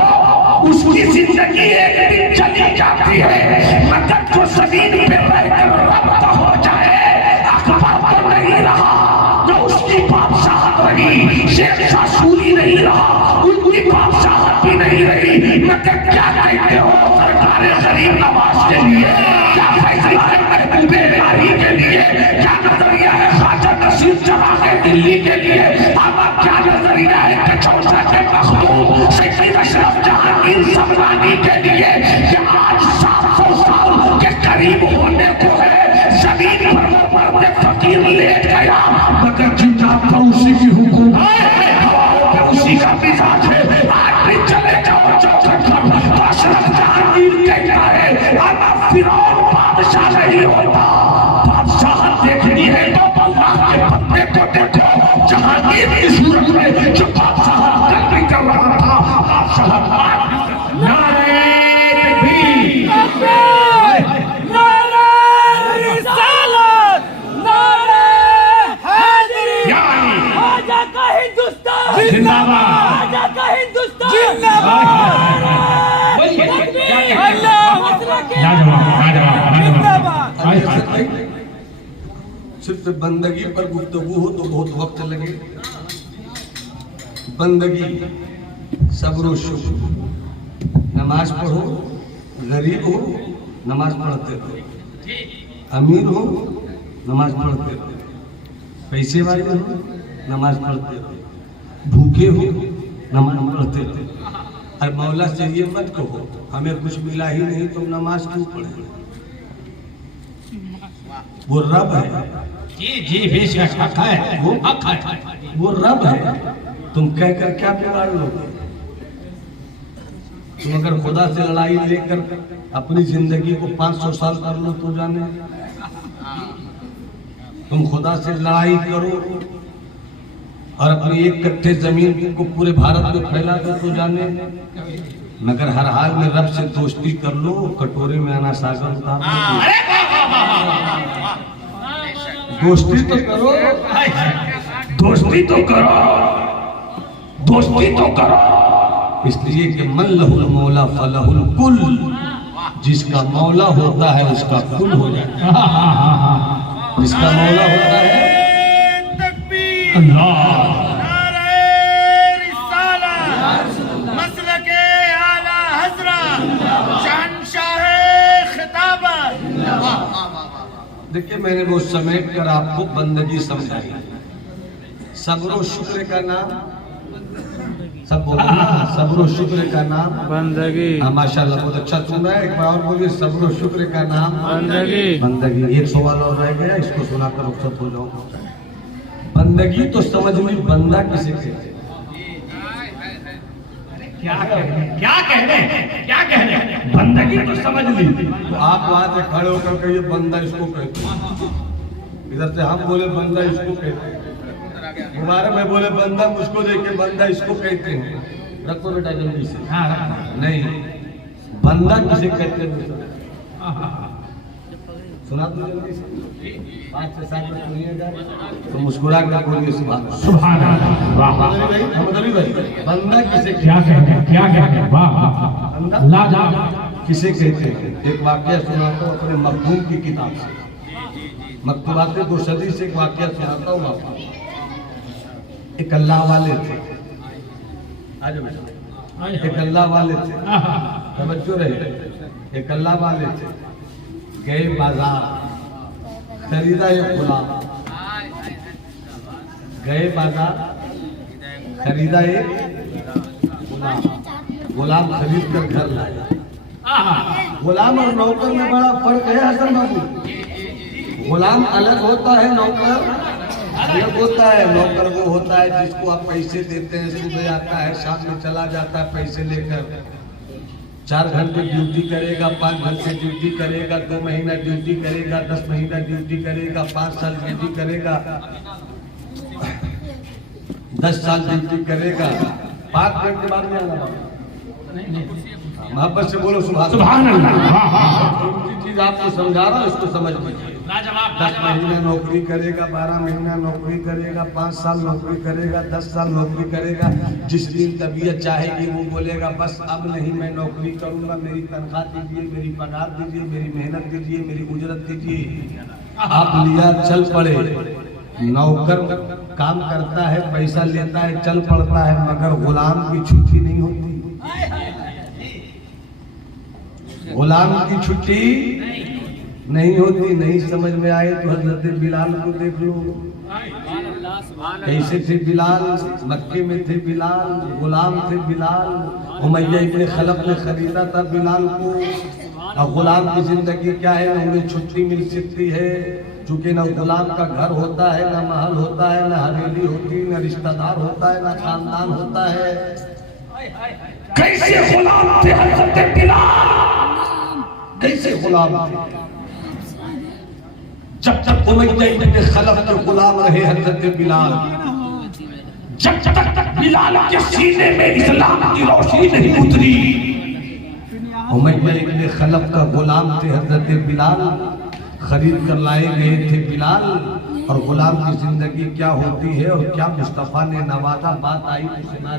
उसकी जिंदगी एक दिन चली जाती है, मगर जो जमीन पे रहकर रब का हो जाए, अकबर तो नहीं रहा, जो उसकी बादशाहत रही, शेर शाह सूरी नहीं रहा, उनकी बादशाहत भी नहीं रही। मगर क्या कहते हो सरकार गरीब नवाज के लिए, क्या फैसला है महबूब इलाही के लिए, क्या नजरिया है ख्वाजा नसीर जमा के दिल्ली के लिए, अब क्या नजरिया है कचौसा के मखदूम सैयद अशरफ जहांगीर सबलानी के लिए, कि आज 700 साल के करीब होने को है, जमीन पर वो मर्द फकीर लेट गया, मगर जिंदा पर उसी की हुकूमत है, हवाओं पे उसी का मिजाज है। आज भी चले जाओ चौखट पर, अशरफ जहांगीर कहता है अब फिरौन बादशाह नहीं होता, बादशाह देखनी है तो अल्लाह के बंदे को देखो। जहांगीर की सूरत में जो बादशाह कल भी कर रहा था, बादशाह नारे तकबीर, नारे रिसालत, नारे हैदरी, ख्वाजा का हिंदुस्तान जिंदाबाद, ख्वाजा का हिंदुस्तान जिंदाबाद। सिर्फ बंदगी पर गुफ्तगू हो तो बहुत वक्त लगे। बंदगी, सब्र और शुक्र। नमाज पढ़ो, गरीब हो नमाज पढ़ते रहो, अमीर हो नमाज पढ़ते रहो, पैसे वाले हो नमाज पढ़ते रहो, भूखे हो नमाज पढ़ते रहो। और मौला से ये मत कहो हमें कुछ मिला ही नहीं तुम नमाज क्यों पढ़े। वो रब है, जी बेशक हक है, वो हक है, वो रब है। तुम कहकर क्या बिगाड़ लोगे? तुम अगर खुदा से लड़ाई लेकर अपनी जिंदगी को 500 साल कर लो तो जाने, तुम खुदा से लड़ाई करो और अपनी एक कट्टे जमीन को पूरे भारत में फैला दो तो जाने, मगर हर हाल में रब से दोस्ती कर लो, कटोरे में आना सागर उतार दोस्ती तो करो, दोस्ती तो करो, दोस्ती तो करो। इसलिए कि मन लहुल मौला फलहुल कुल, जिसका मौला होता है उसका कुल हो जाता है। जिसका मौला होता है अल्लाह नारे रिसालत मसलके आला हज़रत शहंशाहे खिताबत। देखिए मैंने वो समेट कर आपको बंदगी समझाई। सब्र शुक्र का नाम सब बोलो ना, सब्र शुक्र का नाम बंदगी। माशाल्लाह बहुत अच्छा सुना है। एक बार और बोलिए, सब्र शुक्र का नाम बंदगी। बंदगी। एक सवाल और रह गया, इसको सुनाकर रुखसत हो जाओ। बंदगी तो समझ ली, बंदा किसे कहते हैं? क्या कहने बंदगी तो समझ ली। तो आप वहां से खड़े होकर कहिए बंदा इसको कहते हैं, इधर से हम बोले बंदा इसको कहते हैं, दोबारा में बोले बंदा मुझको देखे बंदा इसको कहते हैं। रखो बेटा जल्दी से। नहीं, बंदा किसे कहते हैं सुना दो जल्दी से, 5 से 7 में सुनिएगा तो मुस्कुरा कर बोलिए सुभान अल्लाह। वाह वाह अहमद अली भाई, बंदा किसे क्या कहते हैं वाह वाह लाजवाब। किसे कहते हैं? एक वाकया सुनाता हूँ अपने मखदूम की किताब से। मकतूबात 2 सदी से एक वाकया सुनाता हूँ आपको। एक अल्लाह वाले थे, आज एक अल्लाह वाले थे, तवज्जो रहे, एक अल्लाह वाले थे, गए बाजार, खरीदा एक गुलाम, गए बाजार, खरीदा एक गुलाम खरीद कर घर लाया। गुलाम और नौकर में बड़ा फर्क है हसन बाबू। गुलाम अलग होता है, नौकर अलग होता है। नौकर वो होता है जिसको आप पैसे देते हैं, सुबह आता है शाम में चला जाता है पैसे लेकर। 4 घंटे ड्यूटी करेगा, 5 घंटे ड्यूटी करेगा, 2 महीना ड्यूटी करेगा, 10 महीना ड्यूटी करेगा, 5 साल ड्यूटी करेगा, 10 साल ड्यूटी करेगा, 5 मिनट के बाद में आना। मोहब्बत से बोलो सुभान अल्लाह। चीज आपको समझा रहा हूँ, इसको समझ लीजिए। 10 महीना नौकरी करेगा, 12 महीना नौकरी करेगा, 5 साल नौकरी करेगा, 10 साल नौकरी करेगा। जिस दिन तबीयत चाहेगी वो बोलेगा बस अब नहीं मैं नौकरी करूंगा, मेरी तनख्वाह दीजिए, मेरी पगार दीजिए, मेरी मेहनत दीजिए, मेरी उजरत दीजिए। आप लिया चल पड़े। नौकर काम करता है, पैसा लेता है, चल पड़ता है, मगर गुलाम की छुट्टी नहीं होती। गुलाम की छुट्टी नहीं होती। नहीं समझ में आए तो हजरत बिलाल को देख लो, कैसे थे बिलाल। मक्के में थे बिलाल, गुलाम थे बिलाल। उमैया इब्न खलफ ने खरीदा था बिलाल को। और गुलाम की जिंदगी क्या है, न उन्हें छुट्टी मिल सकती है, चूंकि न गुलाम का घर होता है, न महल होता है, न हवेली होती, न रिश्तेदार होता है, न खानदान होता है। कैसे गुलाम थे हजरत बिलाल, कैसे गुलाम थे। जब तक उमैया इब्न खलफ के गुलाम रहे हजरत बिलाल, जब तक बिलाल के सीने में इस्लाम की रोशनी नहीं उतरी। उमैया इब्न खलफ का गुलाम थे हजरत बिलाल, खरीद कर लाए गए थे बिलाल। और गुलाम की जिंदगी क्या होती है और क्या मुस्तफा ने नवाजा, बात आई तो सुना।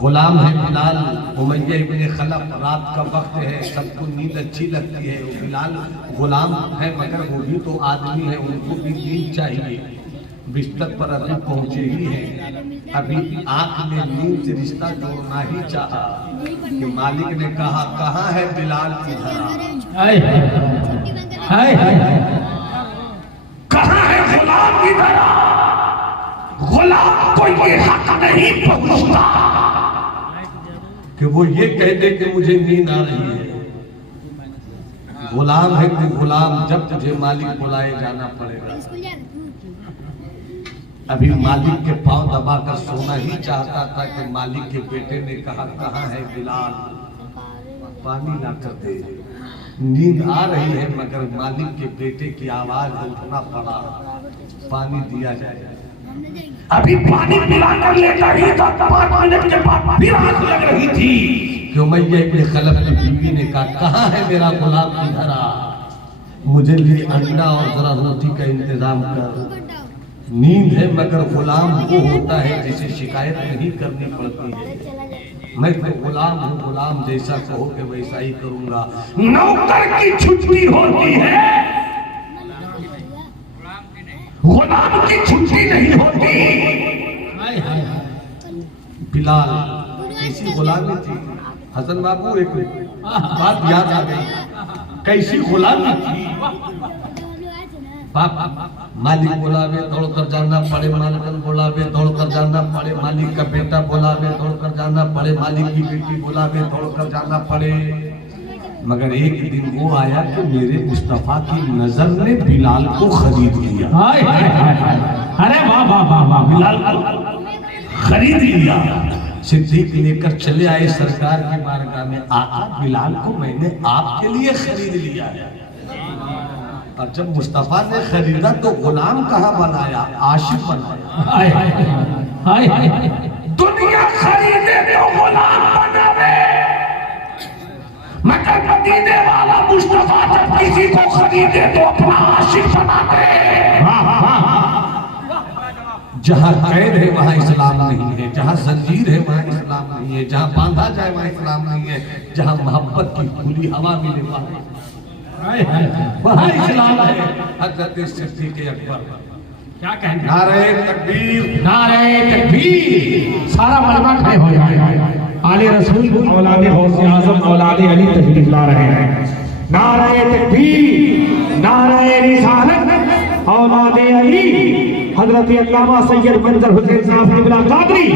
गुलाम है बिलाल, उमैया इब्न खलफ, रात का वक्त है, सबको नींद अच्छी लगती है। वो बिलाल गुलाम है मगर वो भी तो आदमी है, उनको भी नींद चाहिए। बिस्तर पर अभी पहुंचे ही हैं, अभी आंख में नींद से रिश्ता जोड़ना ही चाहा कि मालिक ने कहा कहाँ है बिलाल की धरा। कहाँ है गुलाम की तरह। गुलाम को ये हक नहीं पहुंचता कि वो ये कह दे कि मुझे नींद आ रही है। गुलाम है कि गुलाम, जब तुझे मालिक बुलाए जाना पड़ेगा। अभी मालिक के पांव दबाकर सोना ही चाहता था कि मालिक के बेटे ने कहा कहाँ है बिलाल, पानी ला कर दे। नींद आ रही है मगर मालिक के बेटे की आवाज में उठना पड़ा, पानी दिया जाए। अभी पानी पिला कर लेता ही था, 5 मिनट के बाद फिर आंख लग रही थी कि उमैया इब्न खलफ की बीवी ने कहा कहाँ है मेरा गुलाम की धरा, मुझे लिए अंडा और जरा रोटी का इंतजाम कर। नींद है मगर गुलाम वो होता है जिसे शिकायत नहीं करनी पड़ती है। मैं तो गुलाम हूँ, गुलाम जैसा कहोगे वैसा ही करूंगा। नौकर की छुट्टी होती है, गुलाम की छुट्टी नहीं होती। बिलाल कैसी गुलामी थी। हसन बाबू एक बात याद आ गई, कैसी गुलामी थी। बाप मालिक बुलावे दौड़ कर जाना पड़े, मालकन बुलावे दौड़ कर जाना पड़े, मालिक का बेटा बुलावे दौड़ कर जाना पड़े, मालिक की बेटी बुलावे दौड़ कर जाना पड़े। मगर एक दिन वो आया कि मेरे मुस्तफा की नजर ने बिलाल को खरीद लिया। अरे वाह वाह वाह वाह, बिलाल खरीद लिया। सिद्दीक लेकर चले आए सरकार की बारगाह में, आका बिलाल को मैंने आपके लिए खरीद लिया है। और जब मुस्तफा ने खरीदा तो गुलाम कहाँ बनाया, आशिक बनाया। दुनिया खरीदे तो गुलाम बनावे, मगर मदीने वाला मुस्तफा जब किसी को खरीदे तो अपना आशिक बनाते। जहाँ कैद है वहाँ इस्लाम नहीं है, जहाँ जंजीर है वहाँ इस्लाम नहीं है, जहाँ बांधा जाए वहाँ इस्लाम नहीं है, जहाँ मोहब्बत की खुली हवा मिले वहाँ इस्लाम है। हज़रत सिद्दीक़ अकबर क्या कहना, नारे तकबीर, नारे तकबीर। सारा मजमा खड़े हो जाए। आले रसूल औलादे गौसे आज़म औलादे अली तशरीफ ला रहे हैं। नारे तकबीर, नारे रिसालत औलादे अली हजरत अल्लामा सैयद मंजर हुसैन साहब क़िबला कादरी।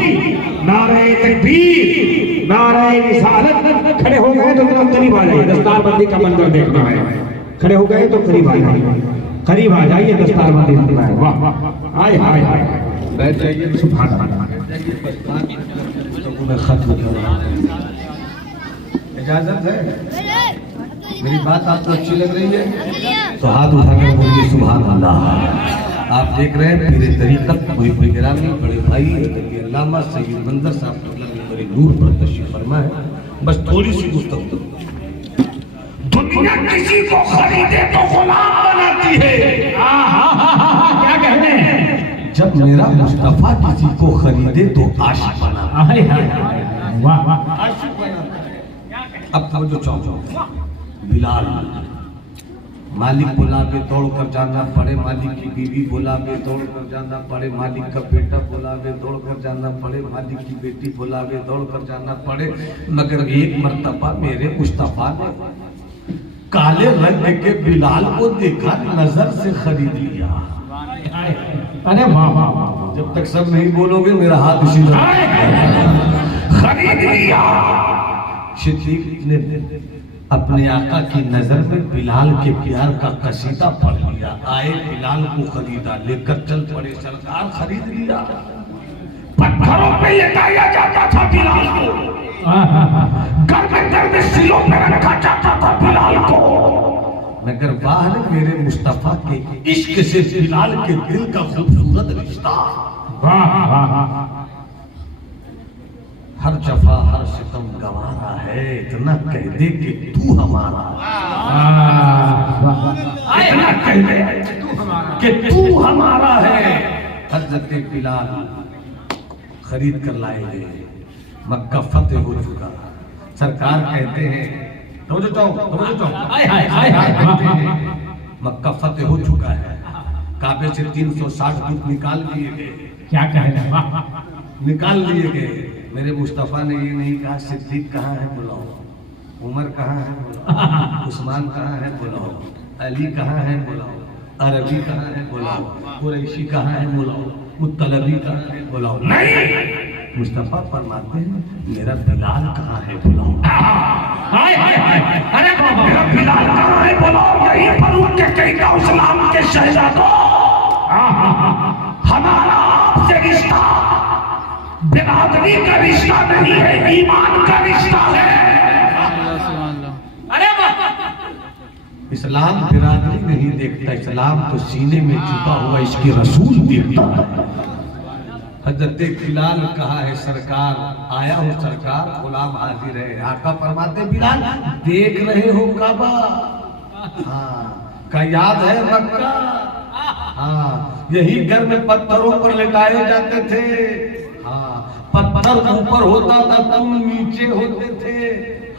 नारे तकबीर, नारे रिसालत। खड़े हो गए तो जरा करीब आ जाइए, दस्तारबंदी का मंजर देखना है। खड़े हो गए तो करीब आ जाइए, करीब आ जाइए, दस्तारबंदी देखना है। वाह वाह, आए हाय हाय, बैठ जाइए। सुभान अल्लाह। खत्म इजाजत है? मेरी बात आपको अच्छी लग रही है तो हाथ उठाकर बोलिए सुभान अल्लाह। आप देख रहे हैं मेरे तरीक़त कोई गिरामी बड़े भाई अल्लामा सैयद मंजर साहब मेरे नूर पर तशरीफ फरमा है। बस थोड़ी सी गुफ्तगू। दुनिया किसी को खरीदे तो गुलाम बनाती है। क्या कहते हैं? जब मेरा मुस्तफा किसी को खरीदे तो आशिक बना। वाह वाह, अब समझो चौंको। बिलाल मालिक बुलावे दौड़ कर जाना पड़े, मालिक की बीवी बुलावे दौड़ कर जाना पड़े, मालिक का बेटा बुलावे दौड़ कर जाना पड़े, मालिक की बेटी बुलावे दौड़ कर जाना पड़े। मगर एक मर्तबा मेरे मुस्तफा ने काले रंग के बिलाल को देखा, नजर से खरीद लिया। अरे वाह वाह वाह, जब तक सब नहीं बोलोगे मेरा हाथ इसी खरीद लिया। सिद्दीक ने अपने आका की नजर में बिलाल के प्यार का कसीदा पढ़ लिया। आए बिलाल को खरीदा, लेकर चल पड़े, सरकार खरीद लिया। पत्थरों पे लगाया जाता था बिलाल को, गर्म सिलों पे रखा जाता था बिलाल को। मगर वाह मेरे मुस्तफा के इश्क से बिलाल के दिल का खूबसूरत रिश्ता। हर जफा हर सितम गवारा है, इतना कह दे कि तू हमारा। इतना कह दे कि तू हमारा है। हजरत बिलाल खरीद कर लाए गए। मक्का फतेह हो चुका। सरकार कहते हैं मक्का फतेह हो चुका है। काबे से 360 फुट निकाल दिए गए। क्या कहना, निकाल लिए गए। मेरे मुस्तफा ने ये नहीं कहा सिद्दीक कहाँ है बुलाओ, उमर कहाँ है बुलाओ, उस्मान कहाँ है बुलाओ, अली कहाँ है बुलाओ, अरबी कहाँ है बुलाओ, कुरैशी कहाँ है बुलाओ, मुत्तलबी कहाँ है बुलाओ। नहीं, मुस्तफा फरमाते हैं मेरा बिलाल कहाँ है बुलाओ। अरे मेरा बिलाल कहाँ है बुलाओ। यही फरूक के कहता इस्लाम के शहजादों, हमारा आपसे रिश्ता बिरादरी का रिश्ता नहीं है, ईमान का रिश्ता है। अरे इस्लाम बिरादरी नहीं देखता, इस्लाम तो सीने में छुपा हुआ इसके रसूल देखता है। हजरत बिलाल कहा है सरकार, आया हूँ सरकार, गुलाम हाजिर है। आका फरमाते बिलाल देख रहे हो काबा, हाँ का याद है मक्का, हाँ यही घर में पत्थरों पर लिटाए जाते थे। हाँ पत्थर ऊपर होता था, तुम नीचे होते थे।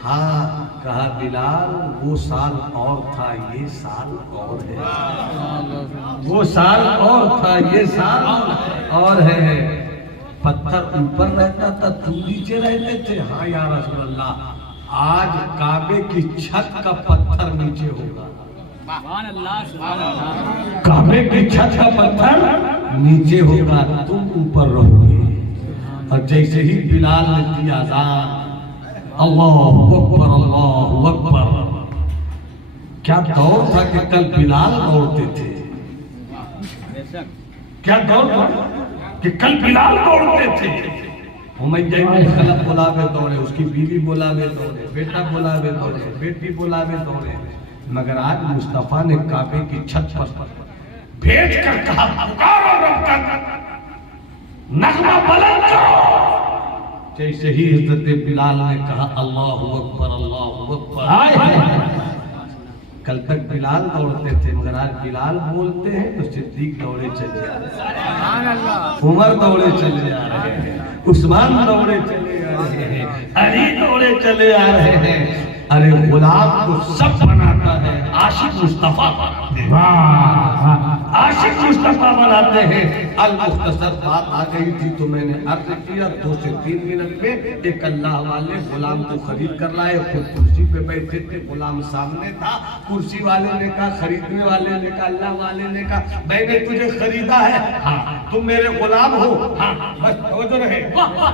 हाँ कहा बिलाल वो साल और था ये साल और है, वो साल और था ये साल और है। पत्थर ऊपर रहता था तुम नीचे रहते थे। हाँ या रसूल अल्लाह, आज काबे की छत का पत्थर नीचे होगा, काबे की छत का पत्थर नीचे होगा, तुम ऊपर रहोगे। और जैसे ही बिलाल ने दिया अज़ान, अल्लाहु अकबर अल्लाहु अकबर, क्या दौर था कि कल बिलाल दौड़ते थे, क्या दौर था कि कल बिलाल दौड़ते थे। उमैया इब्न खलफ बुलावे दौड़े, उसकी बीवी बुलावे दौड़े, बेटा बुलावे दौड़े, बेटी बुलावे दौड़े, मगर आज मुस्तफा ने काबे की छत पर भेज कर कहा पुकारो रब का नगमा बुलंद करो। जैसे ही हज़रत बिलाल ने कहा अल्लाहु अकबर अल्लाहु अकबर, कल तक बिलाल दौड़ते थे मगर आज बिलाल बोलते हैं तो सिद्दीक दौड़े चले आ रहे हैं, उमर दौड़े चले आ रहे हैं, उस्मान दौड़े चले आ रहे हैं, अली दौड़े चले आ रहे हैं। अरे गुलाम को सब बनाता है, आशिक मुस्तफा बनाते हैं, आशिक मुस्तफा बनाते हैं। अल मुख्तसर बात आ गई थी तो मैंने अर्ज किया 2 से 3 मिनट में एक अल्लाह वाले गुलाम को खरीद कर लाए, खुद कुर्सी पे बैठे थे, गुलाम सामने था। कुर्सी वाले ने कहा, खरीदने वाले ने कहा, अल्लाह वाले ने कहा मैंने तुझे खरीदा है, हाँ तुम मेरे गुलाम हो, हाँ बस तो रहे,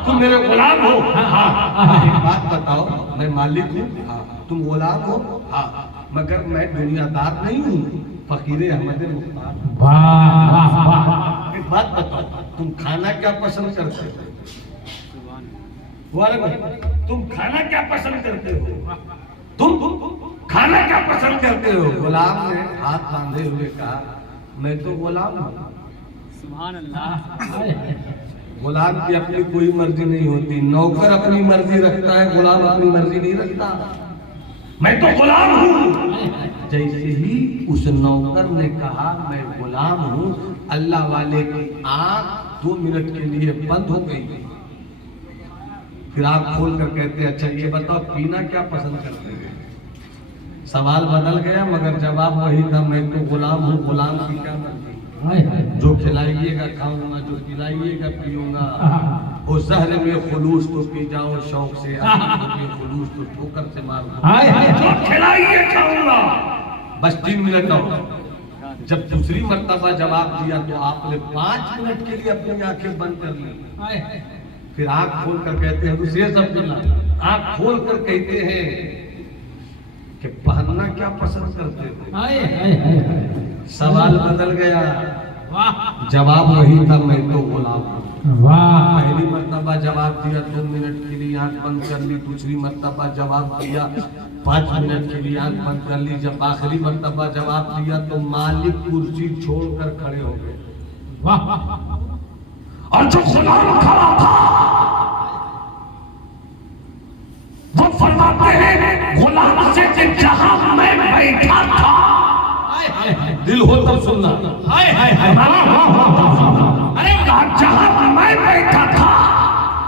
तुम मेरे गुलाम हो, हाँ एक बात बताओ मैं मालिक हूँ, हाँ तुम गुलाम हो, हाँ मगर मैं दुनियादार नहीं हूँ, फकीर अहमद मुख्तार। एक बात बताओ, तुम खाना क्या पसंद करते हो? तुम खाना क्या पसंद करते हो? तुम खाना क्या पसंद करते हो? गुलाम ने हाथ बांधे हुए कहा मैं तो गुलाम हूँ। सुभान अल्लाह। गुलाम की अपनी कोई मर्जी नहीं होती, नौकर अपनी मर्जी रखता है, गुलाम अपनी मर्जी नहीं रखता। मैं तो गुलाम हूँ। जैसे ही उस नौकर ने कहा मैं गुलाम हूँ, अल्लाह वाले की आंख 2 मिनट के लिए बंद हो गई। फिर आंख खोल कर कहते अच्छा ये बताओ पीना क्या पसंद करते हैं? सवाल बदल गया मगर जवाब वही था, मैं तो गुलाम हूँ, गुलाम की क्या मर्जी, जो खिलाइएगा खाऊंगा, जो पिलाइएगा पीऊंगा। वो जहर में खुलूस तो पी जाओ शौक से, खुलूस तो ठोकर से मार दो, जो खिलाइए खाऊंगा। बस 3 मिनट और। जब दूसरी मर्तबा जवाब दिया तो आपने 5 मिनट के लिए अपनी आंखें बंद कर ली। फिर आंख खोल कर कहते हैं दूसरे सब मिला, आंख खोल कर कहते हैं कि पहनना क्या पसंद करते हो? सवाल बदल गया, जवाब वही था मैं तो गुलाम हूँ। पहली मर्तबा जवाब दिया 2 मिनट के लिए आंख बंद कर ली, दूसरी मर्तबा जवाब दिया 5 मिनट के लिए आंख बंद कर ली। जब आखिरी मर्तबा जवाब दिया तो मालिक कुर्सी छोड़कर खड़े हो गए। और जो गुलाम खड़ा था वो फरमाते हैं गुलाम से कि जहां मैं बैठा था, दिल हो तब सुनना, अरे जहां मैं बैठा था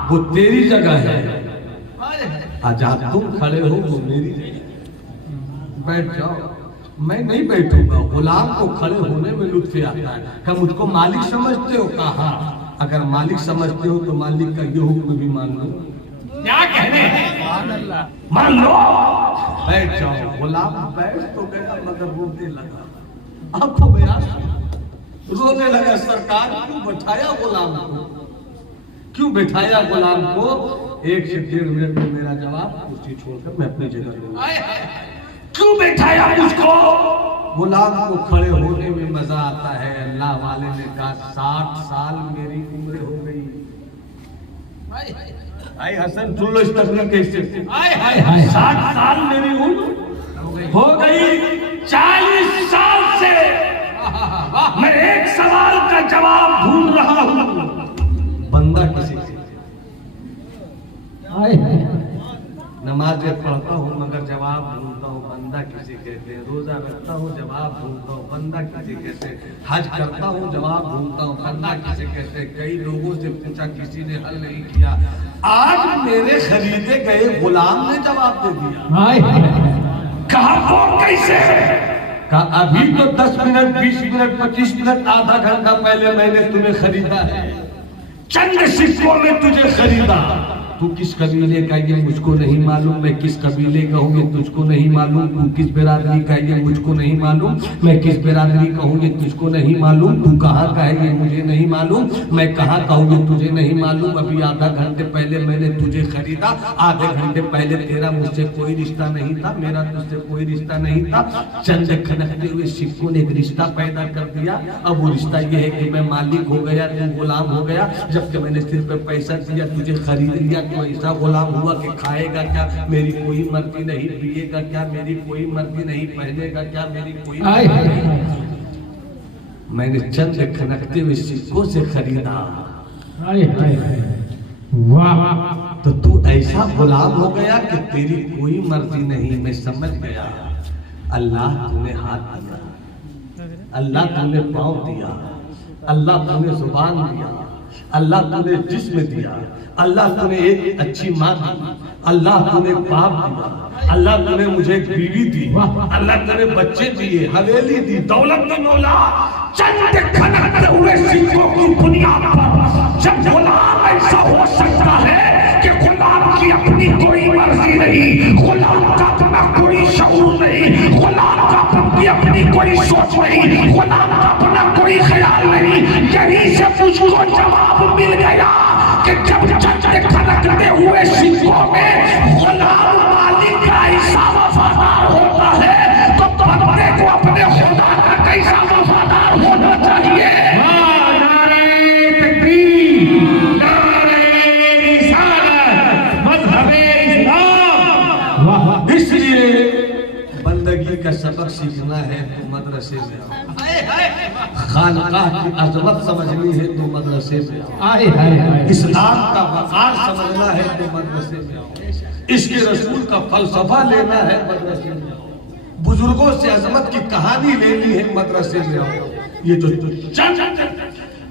वो तेरी जगह है, जहां तुम खड़े हो वो मेरी जगह। बैठ जाओ, मैं नहीं बैठूंगा। गुलाम को खड़े होने में लुत्फ आता है। क्या मुझको मालिक समझते हो? कहा अगर मालिक समझते हो तो मालिक का ये हुक्म भी मान लो। क्या कहने मान लो, बैठ जाओ। गुलाम बैठ तो गया मगर रोने लगा, आपको बयान रोने लगा, सरकार क्यों बैठाया गुलाम को, क्यों बैठाया गुलाम को? 1 से 1.5 मिनट में मेरा जवाब कुर्सी छोड़कर मैं अपनी जगह लूंगा। क्यों बैठाया मुझको? गुलाम को खड़े होने में मजा आता है। अल्लाह वाले ने कहा 60 साल मेरी उम्र हो गई। आई हसन सुन लो इस तस्वीर कैसे, 60 साल मेरी उम्र हो गई। 40 साल से मैं एक सवाल का जवाब ढूंढ रहा हूं, बंदा किसी से। नमाजें पढ़ता हूँ मगर जवाब ढूंढता हूँ, बंदा किसे कहते हैं। रोजा रखता हूँ, जवाब ढूंढता हूँ, बंदा किसे कहते हैं। हज करता हूँ, जवाब ढूंढता हूँ, बंदा किसे कहते हैं। कई लोगों से पूछा, किसी ने हल नहीं किया। आज मेरे खरीदे गए गुलाम ने जवाब दे दिया। हाय कहा वो कैसे? कहा अभी तो 10 मिनट 20 मिनट 25 मिनट आधा घंटा पहले मैंने तुम्हें खरीदा है, चंद सिक्कों में तुझे खरीदा। तू किस कबीले का ये मुझको नहीं मालूम, मैं किस कबीले का हूँ ये तुझको नहीं मालूम, तू किस बिरादरी का ये मुझको नहीं मालूम, मैं किस बिरादरी का हूँ ये तुझको नहीं मालूम, तू कहाँ का है ये मुझे नहीं मालूम, मैं कहाँ का हूँ ये तुझे नहीं मालूम। अभी आधा घंटे पहले मैंने तुझे खरीदा, आधे घंटे पहले तेरा मुझसे कोई रिश्ता नहीं था, मेरा तुझसे कोई रिश्ता नहीं था। चंद खनकते हुए सिक्कों ने एक रिश्ता पैदा कर दिया। अब वो रिश्ता ये है कि मैं मालिक हो गया, तू गुलाम हो गया। जबकि मैंने सिर पे पैसा दिया, तुझे खरीद लिया, तो ऐसा गुलाम हुआ कि खाएगा क्या मेरी कोई मर्जी नहीं, पिएगा क्या मेरी कोई मर्जी नहीं, पहनेगा क्या मेरी कोई मर्जी नहीं। मैंने चंद खनकते हुए सिक्कों से खरीदा। हाय हाय वाह। तो तू ऐसा गुलाम हो गया कि तेरी कोई मर्जी नहीं। मैं समझ गया, अल्लाह तूने हाथ दिया, अल्लाह तूने पाँव दिया, अल्लाह तूने जुबान दिया, अल्लाह तूने जिस्म दिया, अल्लाह तूने एक अच्छी माँ दी, अल्लाह तूने बाप दिया, अल्लाह तूने मुझे एक बीवी दी, अल्लाह तूने बच्चे दिए, हवेली दी, दौलत दी। मौला चंद खनकते हुए सिक्कों की बुनियाद पर जब गुलाम ऐसा हो सकता है कि गुलाम की अपनी कोई मर्जी नहीं, गुलाम का अपना कोई शऊर नहीं, गुलाम का अपनी कोई सोच नहीं, गुलाम का अपना कोई ख्याल नहीं, यहीं से मुझको जवाब मिल गया कि जब चंद खनकते हुए सिक्कों में गुलाम मालिक का ऐसा वफादार होता है तो बंदे को अपने खुदा का कैसा वफादार होना चाहिए। नारे तकबीर, नारे रिसालत, मज़हबे इस्लाम। वाह। इसलिए बंदगी का सबक सीखना है तो मदरसे में आओ, खानकाह की अजमत समझनी है तो मदरसे में आओ, हाय हाय हाय। इस्लाम का वक़ार समझना है तो मदरसे में आओ, इसके रसूल का फलसफा लेना है मदरसे में आओ, बुजुर्गों से अजमत की कहानी लेनी है मदरसे में आओ। ये जो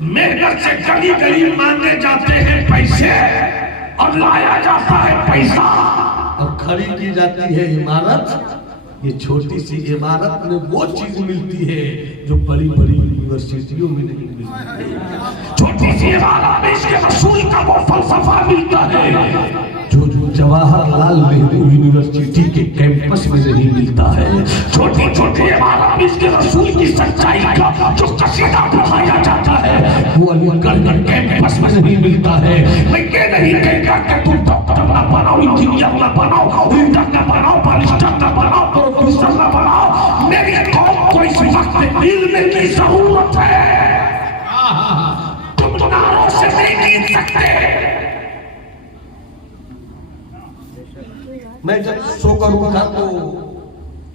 मेहनत से गली गली मांगे जाते हैं पैसे और लाया जाता है पैसा और खड़ी की जाती है इमारत। ये छोटी सी इमारत में वो चीज मिलती है जो बड़ी बड़ी यूनिवर्सिटियों में नहीं मिलती। छोटी सी इमारत में इसके रसूल का वो फलसफा मिलता है जो जवाहरलाल नेहरू यूनिवर्सिटी के कैंपस में नहीं मिलता है। छोटी छोटी इमारत में इसके रसूल की सच्चाई का जो कसीदा पढ़ाया जाता है वो अलीगढ़ के कैंपस में नहीं मिलता है। मैं ये नहीं कहता कि तुम डॉक्टर ना बनाओ, इंजीनियर ना बनाओ, रीडर ना बनाओ, बारिस्टर ना बनाओ, प्रोफेसर ना बनाओ। मेरी कौम को इस वक्त इल्म की जरूरत है। तुम नारों से नहीं जीत सकते। मैं जब सोकर उठा तो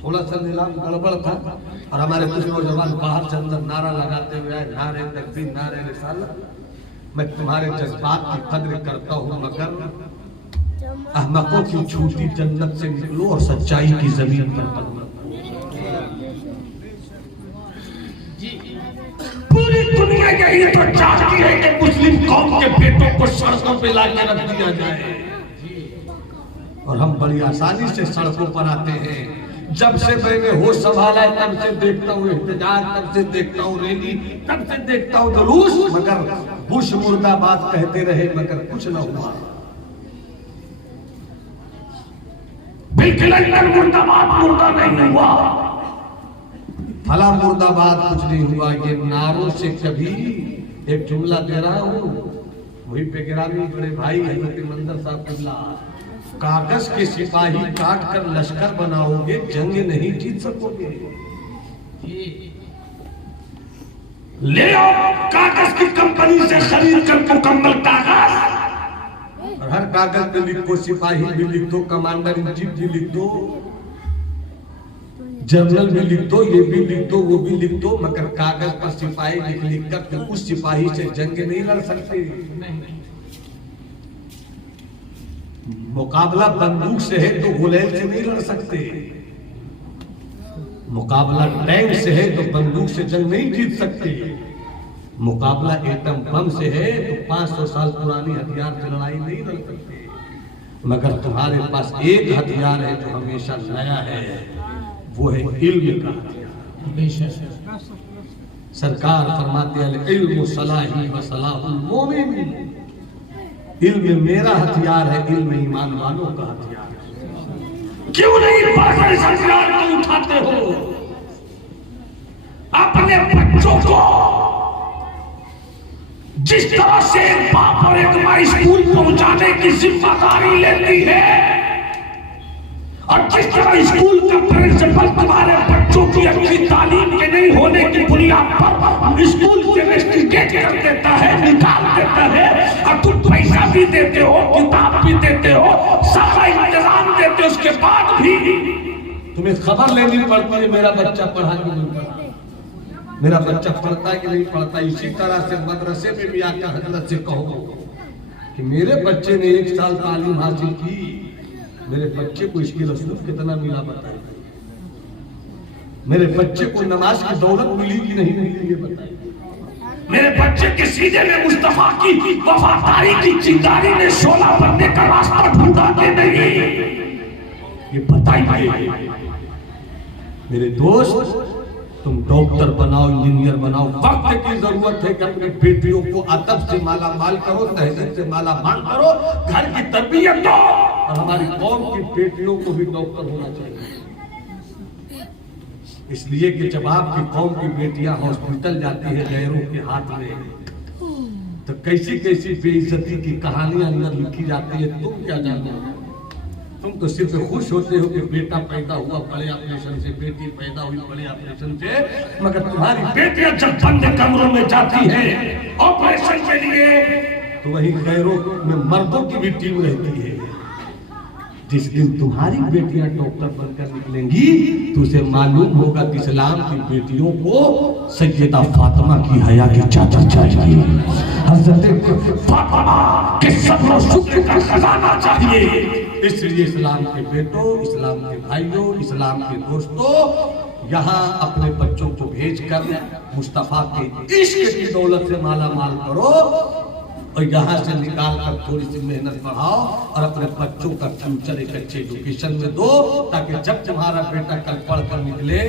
थोड़ा सा नीलाम गड़बड़ था और हमारे कुछ नौजवान बाहर से अंदर नारा लगाते हुए आए, नारे तकबीर, नारे रिसालत। मैं तुम्हारे जज्बात की कद्र करता हूँ, मगर अहमकों की छूटी जन्नत से निकलो और सच्चाई की जमीन पर बनो। पूरी दुनिया यही तो चाहती है कि मुस्लिम कौम के बेटों को सड़कों पे लाके रख दिया जाए और हम बड़ी आसानी से सड़कों पर आते हैं। जब से मैंने होश संभाला है तब से देखता हूँ एहतजाज, तब से देखता हूँ रैली, तब से देखता हूँ जुलूस, मगर बुश मुर्दाबाद कहते रहे मगर कुछ न हुआ। बिल्कुल मुर्दाबाद मुर्दा नहीं हुआ, फला मुर्दाबाद कुछ नहीं हुआ। ये नारों से कभी एक जुमला दे रहा हूँ, वही पे गिरामी बड़े भाई हजरत मंदर साहब किबला, कागज के सिपाही काट कर लश्कर बनाओगे, जंग नहीं जीत सकोगे। ले आओ कागज की कंपनी से खरीद कर मुकम्मल कागज, और हर कागज पे लिखो, सिपाही भी लिख दो, कमांडर इन चीफ भी लिख दो, जनरल भी लिख दो, ये भी लिख दो, वो भी लिख दो, मगर कागज पर सिपाही लिख कर तो उस सिपाही से जंग नहीं लड़ सकते। मुकाबला बंदूक से है तो गुलेल से नहीं लड़ सकते, मुकाबला टैंक से है तो बंदूक से जंग नहीं जीत सकते। मुकाबला एटम बम से है तो 500 साल पुरानी हथियार से लड़ाई नहीं लड़ सकते, मगर तुम्हारे पास एक हथियार है जो हमेशा नया है, वो है इल्म का हथियार। सरकार फरमाते हैं इल्म सलाही व सलाहुल मोमिन, इल्म मेरा हथियार है, इल्म ईमान वालों का हथियार है। क्यों नहीं पढ़कर इस हथियार को उठाते हो? अपने बच्चों को जिस तरह से एक बाप और एक माँ स्कूल पहुंचाने की जिम्मेदारी लेती है, और जिस तरह स्कूल का प्रिंसिपल तुम्हारे बच्चों की अच्छी तालीम के नहीं होने की बुनियाद पर स्कूल से रेस्ट्रिक्ट कर देता है, निकाल देता है, और तुम पैसा भी देते हो, किताब भी देते हो, सारा इंतजाम देते हो, उसके बाद भी तुम्हें खबर लेनी पड़ती है मेरा बच्चा पढ़ा कि नहीं पढ़ा, मेरा बच्चा पढ़ता है कि नहीं पढ़ता। इसी तरह से मदरसे में भी आकर हजरत से कहो कि मेरे बच्चे ने 1 साल तालीम हासिल की, मेरे बच्चे को इसकी रसूल कितना मिला बताइए, मेरे बच्चे को नमाज की दौलत मिली कि नहीं मिली ये बताइए, मेरे बच्चे के सीने में मुस्तफा की वफादारी की चिंगारी ने शोला बनने का रास्ता ढूंढा के नहीं, ये बताइए। मेरे दोस्त, तुम डॉक्टर बनाओ, इंजीनियर बनाओ, वक्त की जरूरत है कि अपने बेटियों को अदब से माला माल करो, तहजीब से माला माल करो, घर की तरबियत दो, और हमारी कौम की बेटियों को भी डॉक्टर होना चाहिए। इसलिए कि जब आपकी कौम की बेटियां हॉस्पिटल जाती है गैरों के हाथ में, तो कैसी कैसी बेइज्जती की कहानियां अंदर लिखी जाती है, तुम क्या जानो। तुम तो सिर्फ खुश होते हो कि बेटा पैदा हुआ बड़े ऑपरेशन से, बेटी पैदा हुई बड़े ऑपरेशन से, मगर तुम्हारी बेटियां जब बंद कमरों में जाती है ऑपरेशन के लिए, तो वही गैरों में मर्दों की भी टीम रहती है। जिस दिन तुम्हारी बेटियां डॉक्टर बनकर निकलेंगी तो उसे मालूम होगा कि इस्लाम की बेटियों को सैयदा फातिमा की हया की चादर चाहिए, हजरत फातिमा के सब्र शुक्र का खजाना चाहिए। इसलिए इस्लाम के बेटों, इस्लाम के भाइयों, इस्लाम के दोस्तों, यहाँ अपने बच्चों को भेजकर मुस्तफा के इश्क की दौलत से माला माल करो, और यहाँ से निकाल कर थोड़ी सी मेहनत बढ़ाओ और अपने बच्चों का फ्यूचर एक अच्छे एजुकेशन में दो, ताकि जब तुम्हारा बेटा कल पढ़ कर निकले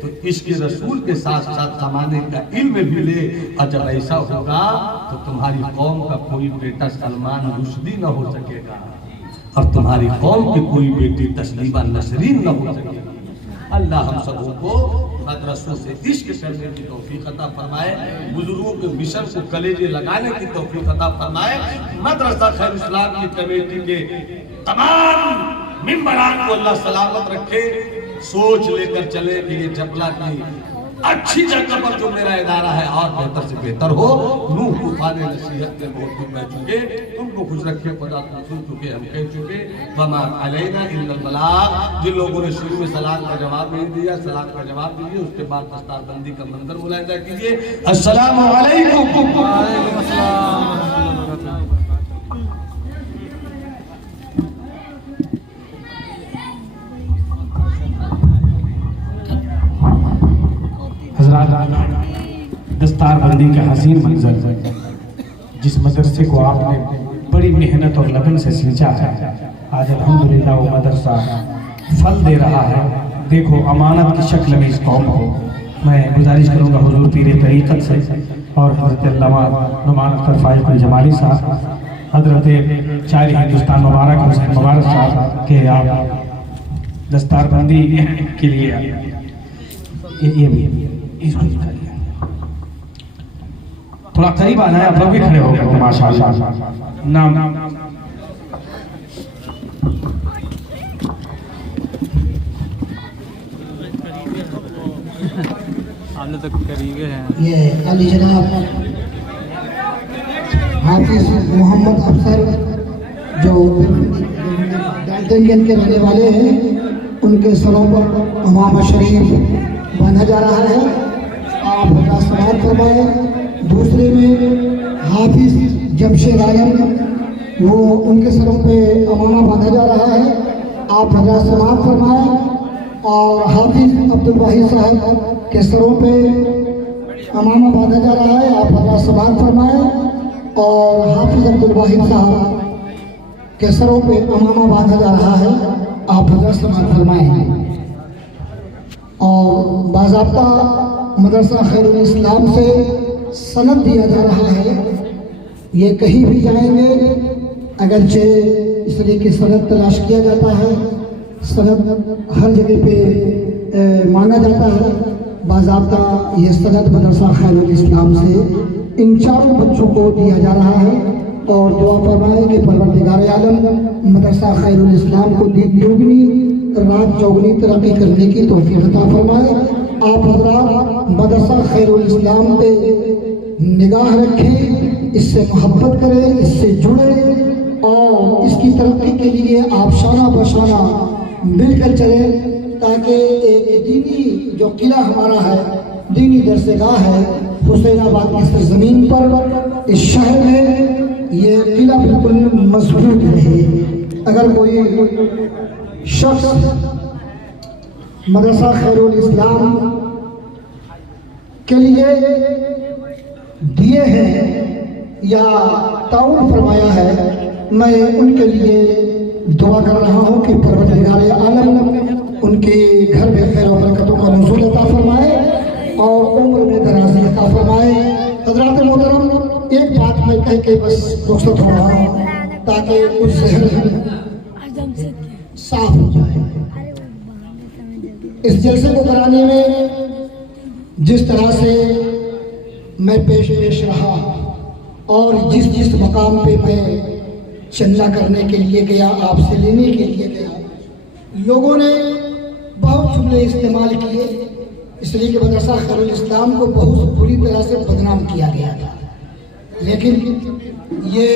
तो इसके रसूल के साथ साथ जमाने का इल्म भी ले। और जब ऐसा होगा तो तुम्हारी कौम का कोई बेटा सलमान रुश्दी न हो सकेगा, और तुम्हारी कौम की कोई बेटी तस्लीमा नसरीन न हो सकेगी। अल्लाह हम सबों को मदरसों से इश्क करने की तौफीक अता फरमाए, बुजुर्गों के मिशन को कलेजे लगाने की तौफीक अता फरमाए। मदरसा खैर इस्लाम की कमेटी के तमाम मेंबरान को अल्लाह सलामत रखे, सोच लेकर चले कि ये जबला की अच्छी जगह पर जो मेरा इदारा है और बेहतर से बेहतर हो। नूह तूफान नसीहत के बहुत कुछ बह चुके, तुमको खुश रखे, खुदा तुम सुन चुके, हम कह चुके। वमा अलैना इल्लल बलाग। जिन लोगों ने शुरू में सलाम का जवाब नहीं दिया, सलाम का जवाब दीजिए, उसके बाद दस्तारबंदी का मंजर मुलाहिजा कीजिए। अस्सलामु अलैकुम। दस्तारबंदी का हसीन मंजर, जिस मदरसे को आपने बड़ी मेहनत और लगन से सींचा है, आज अल्हम्दुलिल्लाह वो मदरसा फल दे रहा है। देखो अमानत की शक्ल में इस कौम को मैं गुजारिश करूँगा हुजूर पीर तरीक़त से और हज़रत अल्लामा नुमान अख्तर फाइज़ जमाली साहब, हज़रत शायर हिंदुस्तान मुबारक हुसैन मुबारक साहब के आप दस्तारबंदी के लिए ये भी इसको थोड़ा करीब आना है, आप लोग भी खड़े हो गए माशाअल्लाह। नाम हम लोग तो करीबे हैं। ये अली जनाब हाफिज मोहम्मद अफसर जो डाल्टनगंज के रहने वाले हैं, उनके सरों पर इमाम शरीफ बांधा जा रहा है, आप हमारा समाप्त फरमाएं। दूसरे में हाफिज जमशेद आलम, वो उनके सरों पे अमामा बांधा जा रहा है, आप हजरात समाप्त फरमाएं। और हाफिज अब्दुल वाहिद साहब के सरों पे अमामा बांधा जा रहा है, आप हजरात समाअत फरमाएं। और हाफिज अब्दुल वाहिद साहब के सरों पे अमामा बांधा जा रहा है, आप हजरात समाअत फरमाएं। और बाज़ाब्ता मदरसा खैरुल इस्लाम से सनद दिया जा रहा है, ये कहीं भी जाएंगे अगरचे इस तरह की सनद तलाश किया जाता है, सनद हर जगह पे मांगा जाता है। बाज़ाब्ता ये सनद मदरसा खैरुल इस्लाम से इन चारों बच्चों को दिया जा रहा है। और दुआ फरमाएं कि परवरदिगार आलम मदरसा खैरुल इस्लाम को दिन दुगनी रात चौगनी तरक्की करने की तौफीक अता फरमाए। आप हज़रात मदरसा खैरुल इस्लाम पे निगाह रखें, इससे मोहब्बत करें, इससे जुड़े और इसकी तरक्की के लिए आप शाना बशाना मिलकर चलें, ताकि एक दीनी जो किला हमारा है, दीनी दरसगाह है हुसैनाबाद की सरजमीन पर, इस शहर में ये किला बिल्कुल मजबूत रहे। अगर कोई शख्स मदरसा खैरुल इस्लाम के लिए दिए हैं या ताउन फरमाया है, मैं उनके लिए दुआ कर रहा हूँ कि परवरदिगार आलम उनके घर में खैर और बरकतों का नुज़ूल अता फरमाए और उम्र में दराज़ी अता फरमाए। हज़रात मोहतरम, एक बात मैं कह के बस रुख़्सत हो रहा हूँ ताकि उस ज़हन साफ हो जाए। इस जलसे को कराने में जिस तरह से मैं पेश रहा और जिस मकाम पे मैं चंदा करने के लिए गया, आपसे लेने के लिए गया, लोगों ने बहुत जुमले इस्तेमाल किए, इसलिए कि मदरसा खैरुल इस्लाम को बहुत बुरी तरह से बदनाम किया गया था। लेकिन ये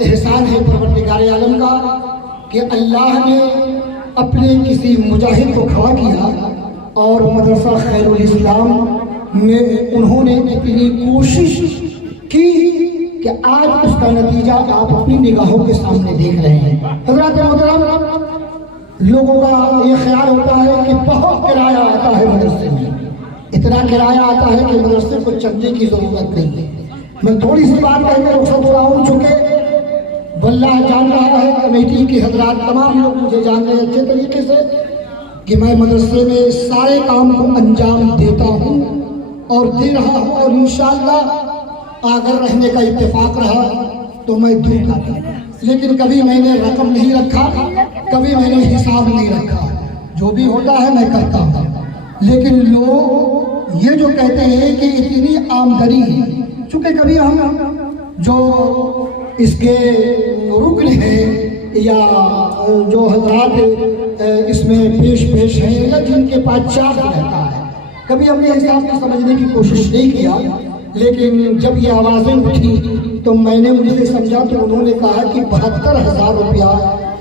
एहसान है परवरदिगार आलम का कि अल्लाह ने अपने किसी मुजाहिद को खड़ा किया और मदरसा खैरुल इस्लाम में उन्होंने इतनी कोशिश की कि आज उसका नतीजा आप अपनी निगाहों के सामने देख रहे हैं। हज़रात मोहतरम, लोगों का ये ख्याल होता है कि बहुत किराया आता है मदरसे में, इतना किराया आता है कि मदरसे को चलने की जरूरत नहीं है। मैं थोड़ी सी बात कहकर रुखसत हो रहा हूँ, चूँकि वल्लाह जान रहा है, कमेटी के हजरात तमाम लोग मुझे जान रहे हैं अच्छे तरीके से कि मैं मदरसे में सारे काम को अंजाम देता हूँ और दे रहा हूँ, और इंशाअल्लाह अगर रहने का इत्तेफाक रहा तो मैं दूंगा। लेकिन कभी मैंने रकम नहीं रखा, कभी मैंने हिसाब नहीं रखा, जो भी होता है मैं करता हूँ। लेकिन लोग ये जो कहते हैं कि इतनी आमदनी, चूँकि कभी हम जो इसके रुकन हैं या जो हजरात इसमें पेश हैं या जिनके पास चार्ज रहता है, कभी हमने हिसाब से समझने की कोशिश नहीं किया। लेकिन जब ये आवाज़ें उठी तो मैंने उनसे समझा तो उन्होंने कहा कि 72,000 रुपया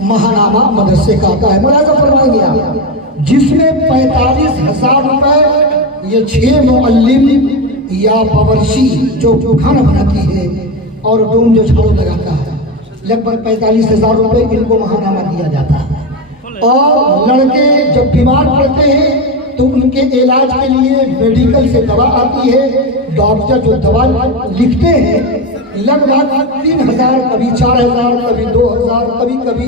महानामा मदरसे का आता है। मुलाज़ा फरमाएंगे आप, जिसमें 45,000 रुपये ये 6 मुअल्लिम या बावर्ची जो खाना बनाती है और डूम जो झाड़ू लगाता है, लगभग 45,000 रुपये इनको महानामा दिया जाता है। और लड़के जब बीमार पड़ते हैं तो उनके इलाज के लिए मेडिकल से दवा आती है, डॉक्टर जो दवा लिखते हैं लगभग 3,000, कभी 4,000, कभी 2,000, कभी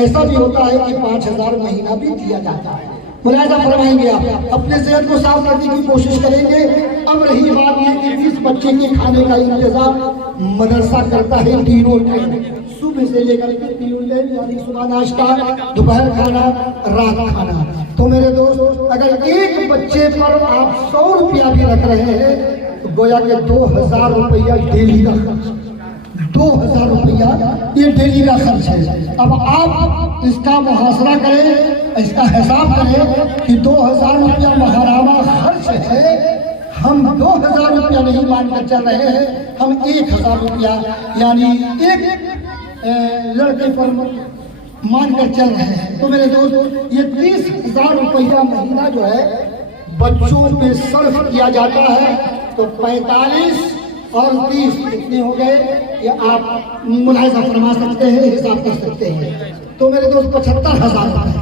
ऐसा भी होता है कि 5,000 महीना भी दिया जाता है। मुलाज़ा फरमाएंगे आप, अपने सेहत को साफ रखने की कोशिश करेंगे। अब रही बात यह कि 20 बच्चे के खाने का इंतजाम मदरसा करता है तीनों टाइम, सुबह से लेकर के 3 टाइम, यानी सुबह नाश्ता, दोपहर खाना, रात खाना। तो मेरे दोस्त, अगर एक बच्चे पर आप 100 रुपया भी रख रहे हैं तो गोया के 2,000 रुपया डेली का खर्च, 2,000 रुपया ये डेली का खर्च है। अब आप इसका मुहासरा करें, इसका हिसाब करें कि 2,000 रुपया महारामा खर्च है। हम 2,000 रुपया नहीं मानकर चल रहे हैं, हम 1,000 रुपया यानी एक लड़के पर मानकर चल रहे हैं। तो मेरे दोस्त, ये 30,000 रुपया महीना जो है बच्चों पे सर्फ किया जाता है, तो 45 और 30 कितने हो गए, ये आप मुलाहिजा फरमा सकते हैं, हिसाब कर सकते हैं। तो मेरे दोस्त 75,000 रुपये,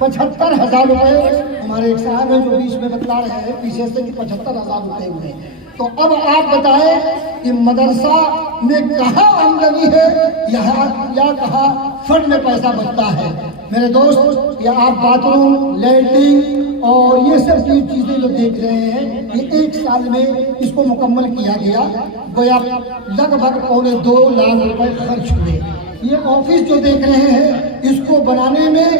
75,000 रुपये हमारे एक साहब है जो बीच में बतला रहे हैं पीछे से कि 75,000 रुपये हुए। तो अब आप बताएं कि मदरसा में कहाँ आमदनी है यहाँ या कहाँ फंड में पैसा बचता है। मेरे दोस्त, या आप बाथरूम, लैट्रिन और ये सब चीजें जो देख रहे हैं, ये 1 साल में इसको मुकम्मल किया गया। गोया लगभग 2.25 लाख रुपए खर्च हुए। ये ऑफिस जो देख रहे हैं, इसको बनाने में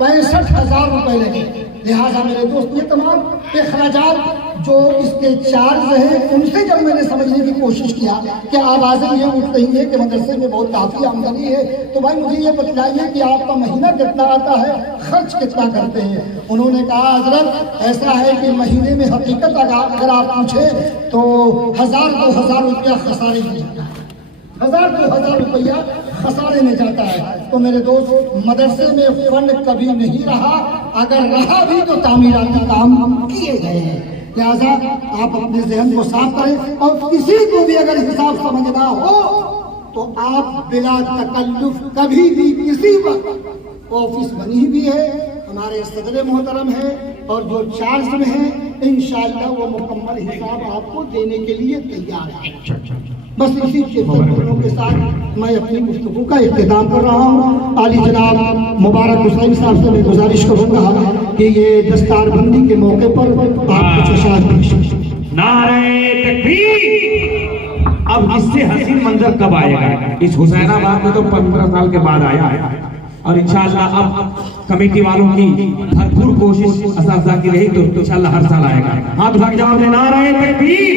65,000 रुपए लगे। लिहाजा मेरे दोस्त, ये तमाम अखराजात जो इसके चार्ज हैं, उनसे जब मैंने समझने की कोशिश किया कि आवाज़ें ये उठ रही है कि मदरसे में बहुत काफ़ी आमदनी है, तो भाई मुझे ये बतलाइए कि आपका महीना कितना आता है, खर्च कितना करते हैं। उन्होंने कहा, हजरत ऐसा है कि महीने में हकीकत अगर आप पूछें तो 1,000-2,000 रुपया खसारे में जाता है। 1,000-2,000 रुपया खसारे में जाता है। तो मेरे दोस्त, मदरसे में फंड कभी नहीं रहा, अगर रहा भी तो तामीराती काम किए गए हैं। लिहाजा आप अपने जहन को साफ करें, और किसी को भी अगर हिसाब समझना हो तो आप बिला तकल्लुफ कभी भी किसी वक्त, ऑफिस बनी भी है, हमारे सदर मोहतरम है, और जो चार्ज में है, इंशाअल्लाह वो मुकम्मल हिसाब आपको देने के लिए तैयार है। बस इसी बातों के साथ मैं अपनी गुफ्तगू का इख्तिताम कर रहा हूँ। आली जनाब मुबारक हुसैन साहब से मैं गुजारिश करूँगा कि ये दस्तारबंदी के मौके पर आप कुछ इशारा। नारे तकबीर। अब इससे हसीन मंजर कब आएगा? इस हुसैनाबाद में तो 15 साल के बाद आया है, और इंशाअल्लाह अब कमेटी वालों की भरपूर कोशिश असातिज़ा की रही तो इंशाअल्लाह हर साल आएगा। हाथ उठा के जवाब दें, नारे तकबीर,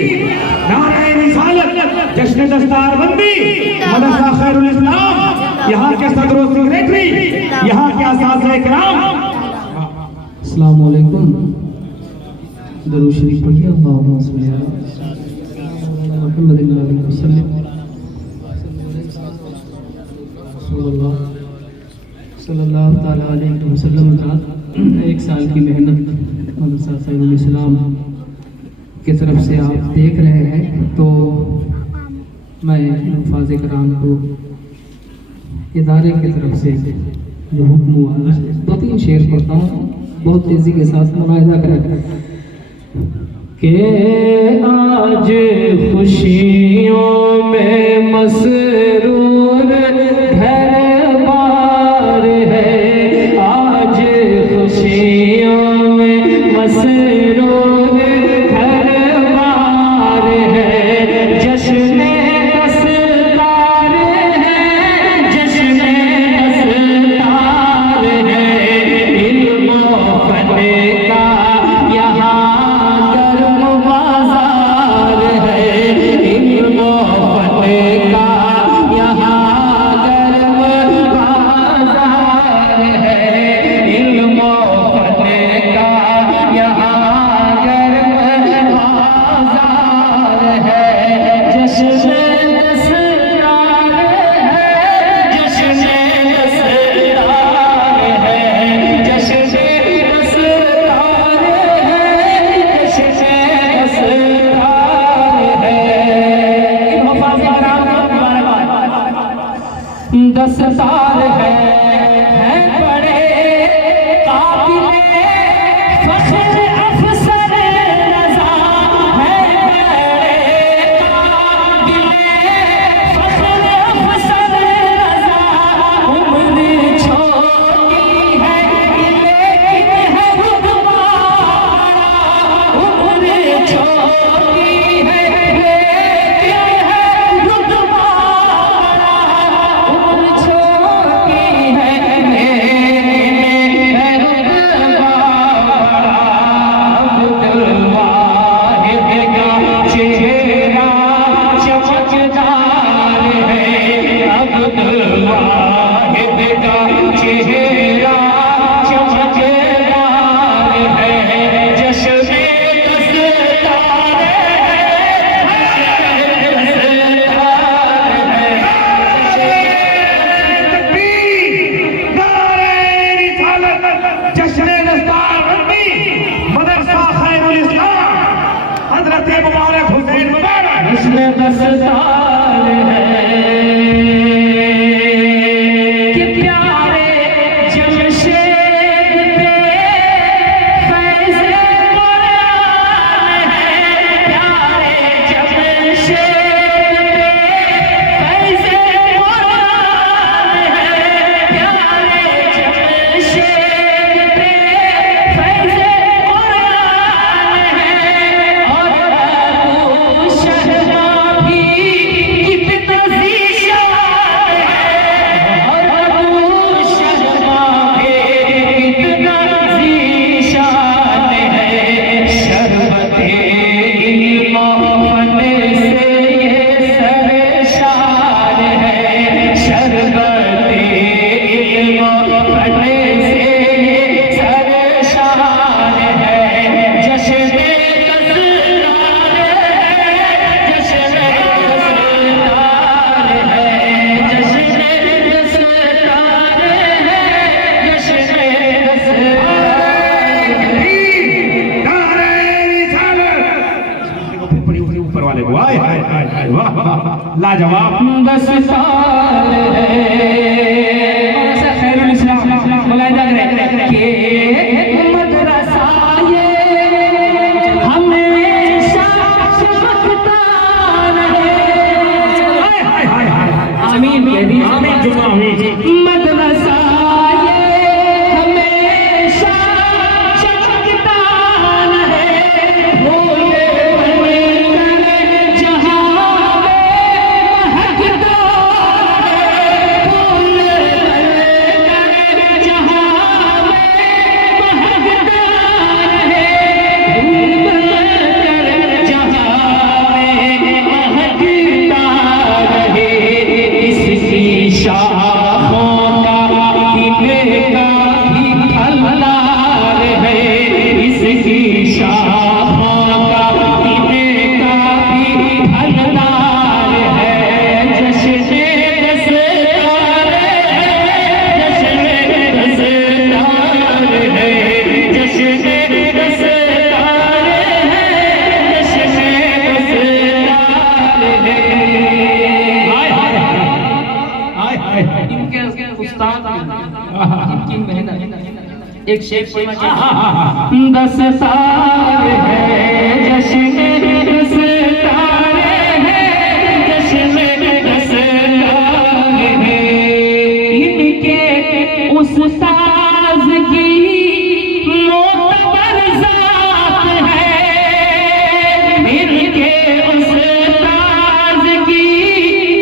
नारे रिसालत, जश्न दस्तारबंदी, मदरसा खैरुल इस्लाम, यहाँ के सदर और सेक्रेटरी, यहाँ के असातिज़ा इकराम। अस्सलाम वालेकुम। दरूद शरीफ पढ़िए। अल्लाहुम्मा सल्ली अला मुहम्मदिन व अलैहि वसल्लम। सल्लल्लाहु तआला अलैहि वसल्लम। 1 साल की मेहनत मदरसा खैरुल इस्लाम की तरफ से आप देख रहे हैं, तो मैं हफ़ाज़ कराम को इदारे की तरफ से जो हुक्म हुआ 2-3 शेर पढ़ता हूँ, बहुत तेज़ी के साथ मुलाहिज़ा करें कि आज खुशियों में मसरूर घर बार है, आज खुशियों में मसरूर घर बार है, जश्न दस्तार है, जश्न दस्तार है, इल्म फन का यहाँ गर्म बाजार है, इल्म फन का यहाँ गर्म बाजार है, इल्म फन का यहाँ गर्म बाजार है, जश्न दस्तार है, जश्न दस्तार है, जश्न दस्तार है, जश्न दस्तार है। हफ़ाज़ कराम दस्तार है बड़े काबिले फख्र अफसर रज़ा, है बड़े काबिले फख्र अफसर रज़ा, उम्र छोटी है लेकिन है रुतबारा, उम्र छोटी है लेकिन है रुतबारा, उम्र छोटी है लेकिन है रुतबारा। अब्दुल वाहिद का चेहरा चमकदार है, अब्दुल वाहिद का चेहरा चमकदार है, जश्न दस्तार जश्न दस्तारबंदी मदरसा खैरुल इस्लाम हजरत मुबारक हुसैन मुबारक। जश्न दस्तार है कि प्यारे जमशेद पे फैज़ कुरान है, प्यारे लाजवाब। 10 साल है खैरुल इस्लाम बुलाए जा रहे के मदरसा ये हमेशा चमकता रहे। आमीन आमीन जुम्मा आमीन। मदरसा ये हमेशा चमकता रहे। वो ये जहां महकता रहे। वो ये जहां महकता रहे। जहां महकता रहे। इसकी शाखों का दिल का भी फलदार है। इसकी शाखों का दिल का भी फलदार है। जश्न रज़दार है। जश्न रज़दार है। जश्न रज़दार है। जश्न रज़दार है। इनके उस्ताद इनकी मेहनत एक शेर 10 साल है जश्न रज़दार है। जश्न रज़दार है। इनके उस्ताद की मोतबर ज़ात है। इनके उस्ताद की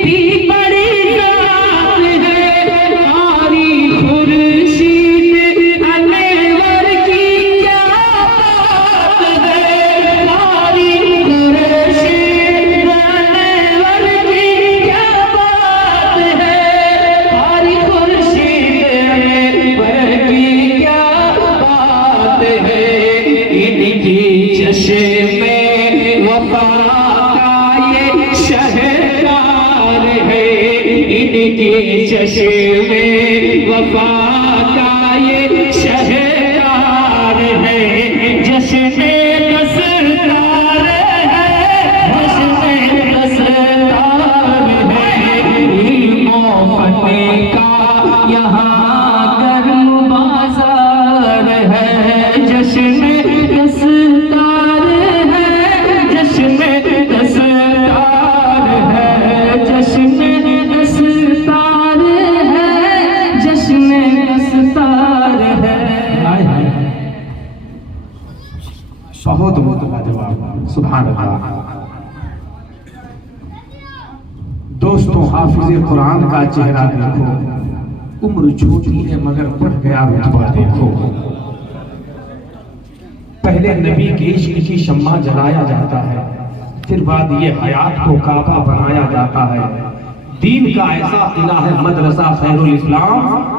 भी बड़ी ज़ात है। कारी खुर्शीद अनवर की क्या बात है। कारी खुर्शीद अनवर की क्या बात है। कारी खुर्शीद अनवर की क्या बात है। इनकी चश्मे वफा का ये शहरदार है। इनके चश्मे वफा का ये शहरदार है। जश्न रज़दार है। जश्न रज़दार है। मोहब्बत का यहाँ गर्म बाजार है। जश्न रज़दार है। जश्न रज़दार है। जश्न रज़दार है। जश्न रज़दार है। बहुत बहुत लाजवाब। सुभान अल्लाह। दोस्तों, हाफिज कुरान का चेहरा देखो। उम्र छोटी है मगर बढ़ गया रुतबा देखो। पहले नबी के इश्क की शम्मा जलाया जाता है, फिर बाद ये हयात को काबा बनाया जाता है। दीन का ऐसा किला है मदरसा खैरुल इस्लाम।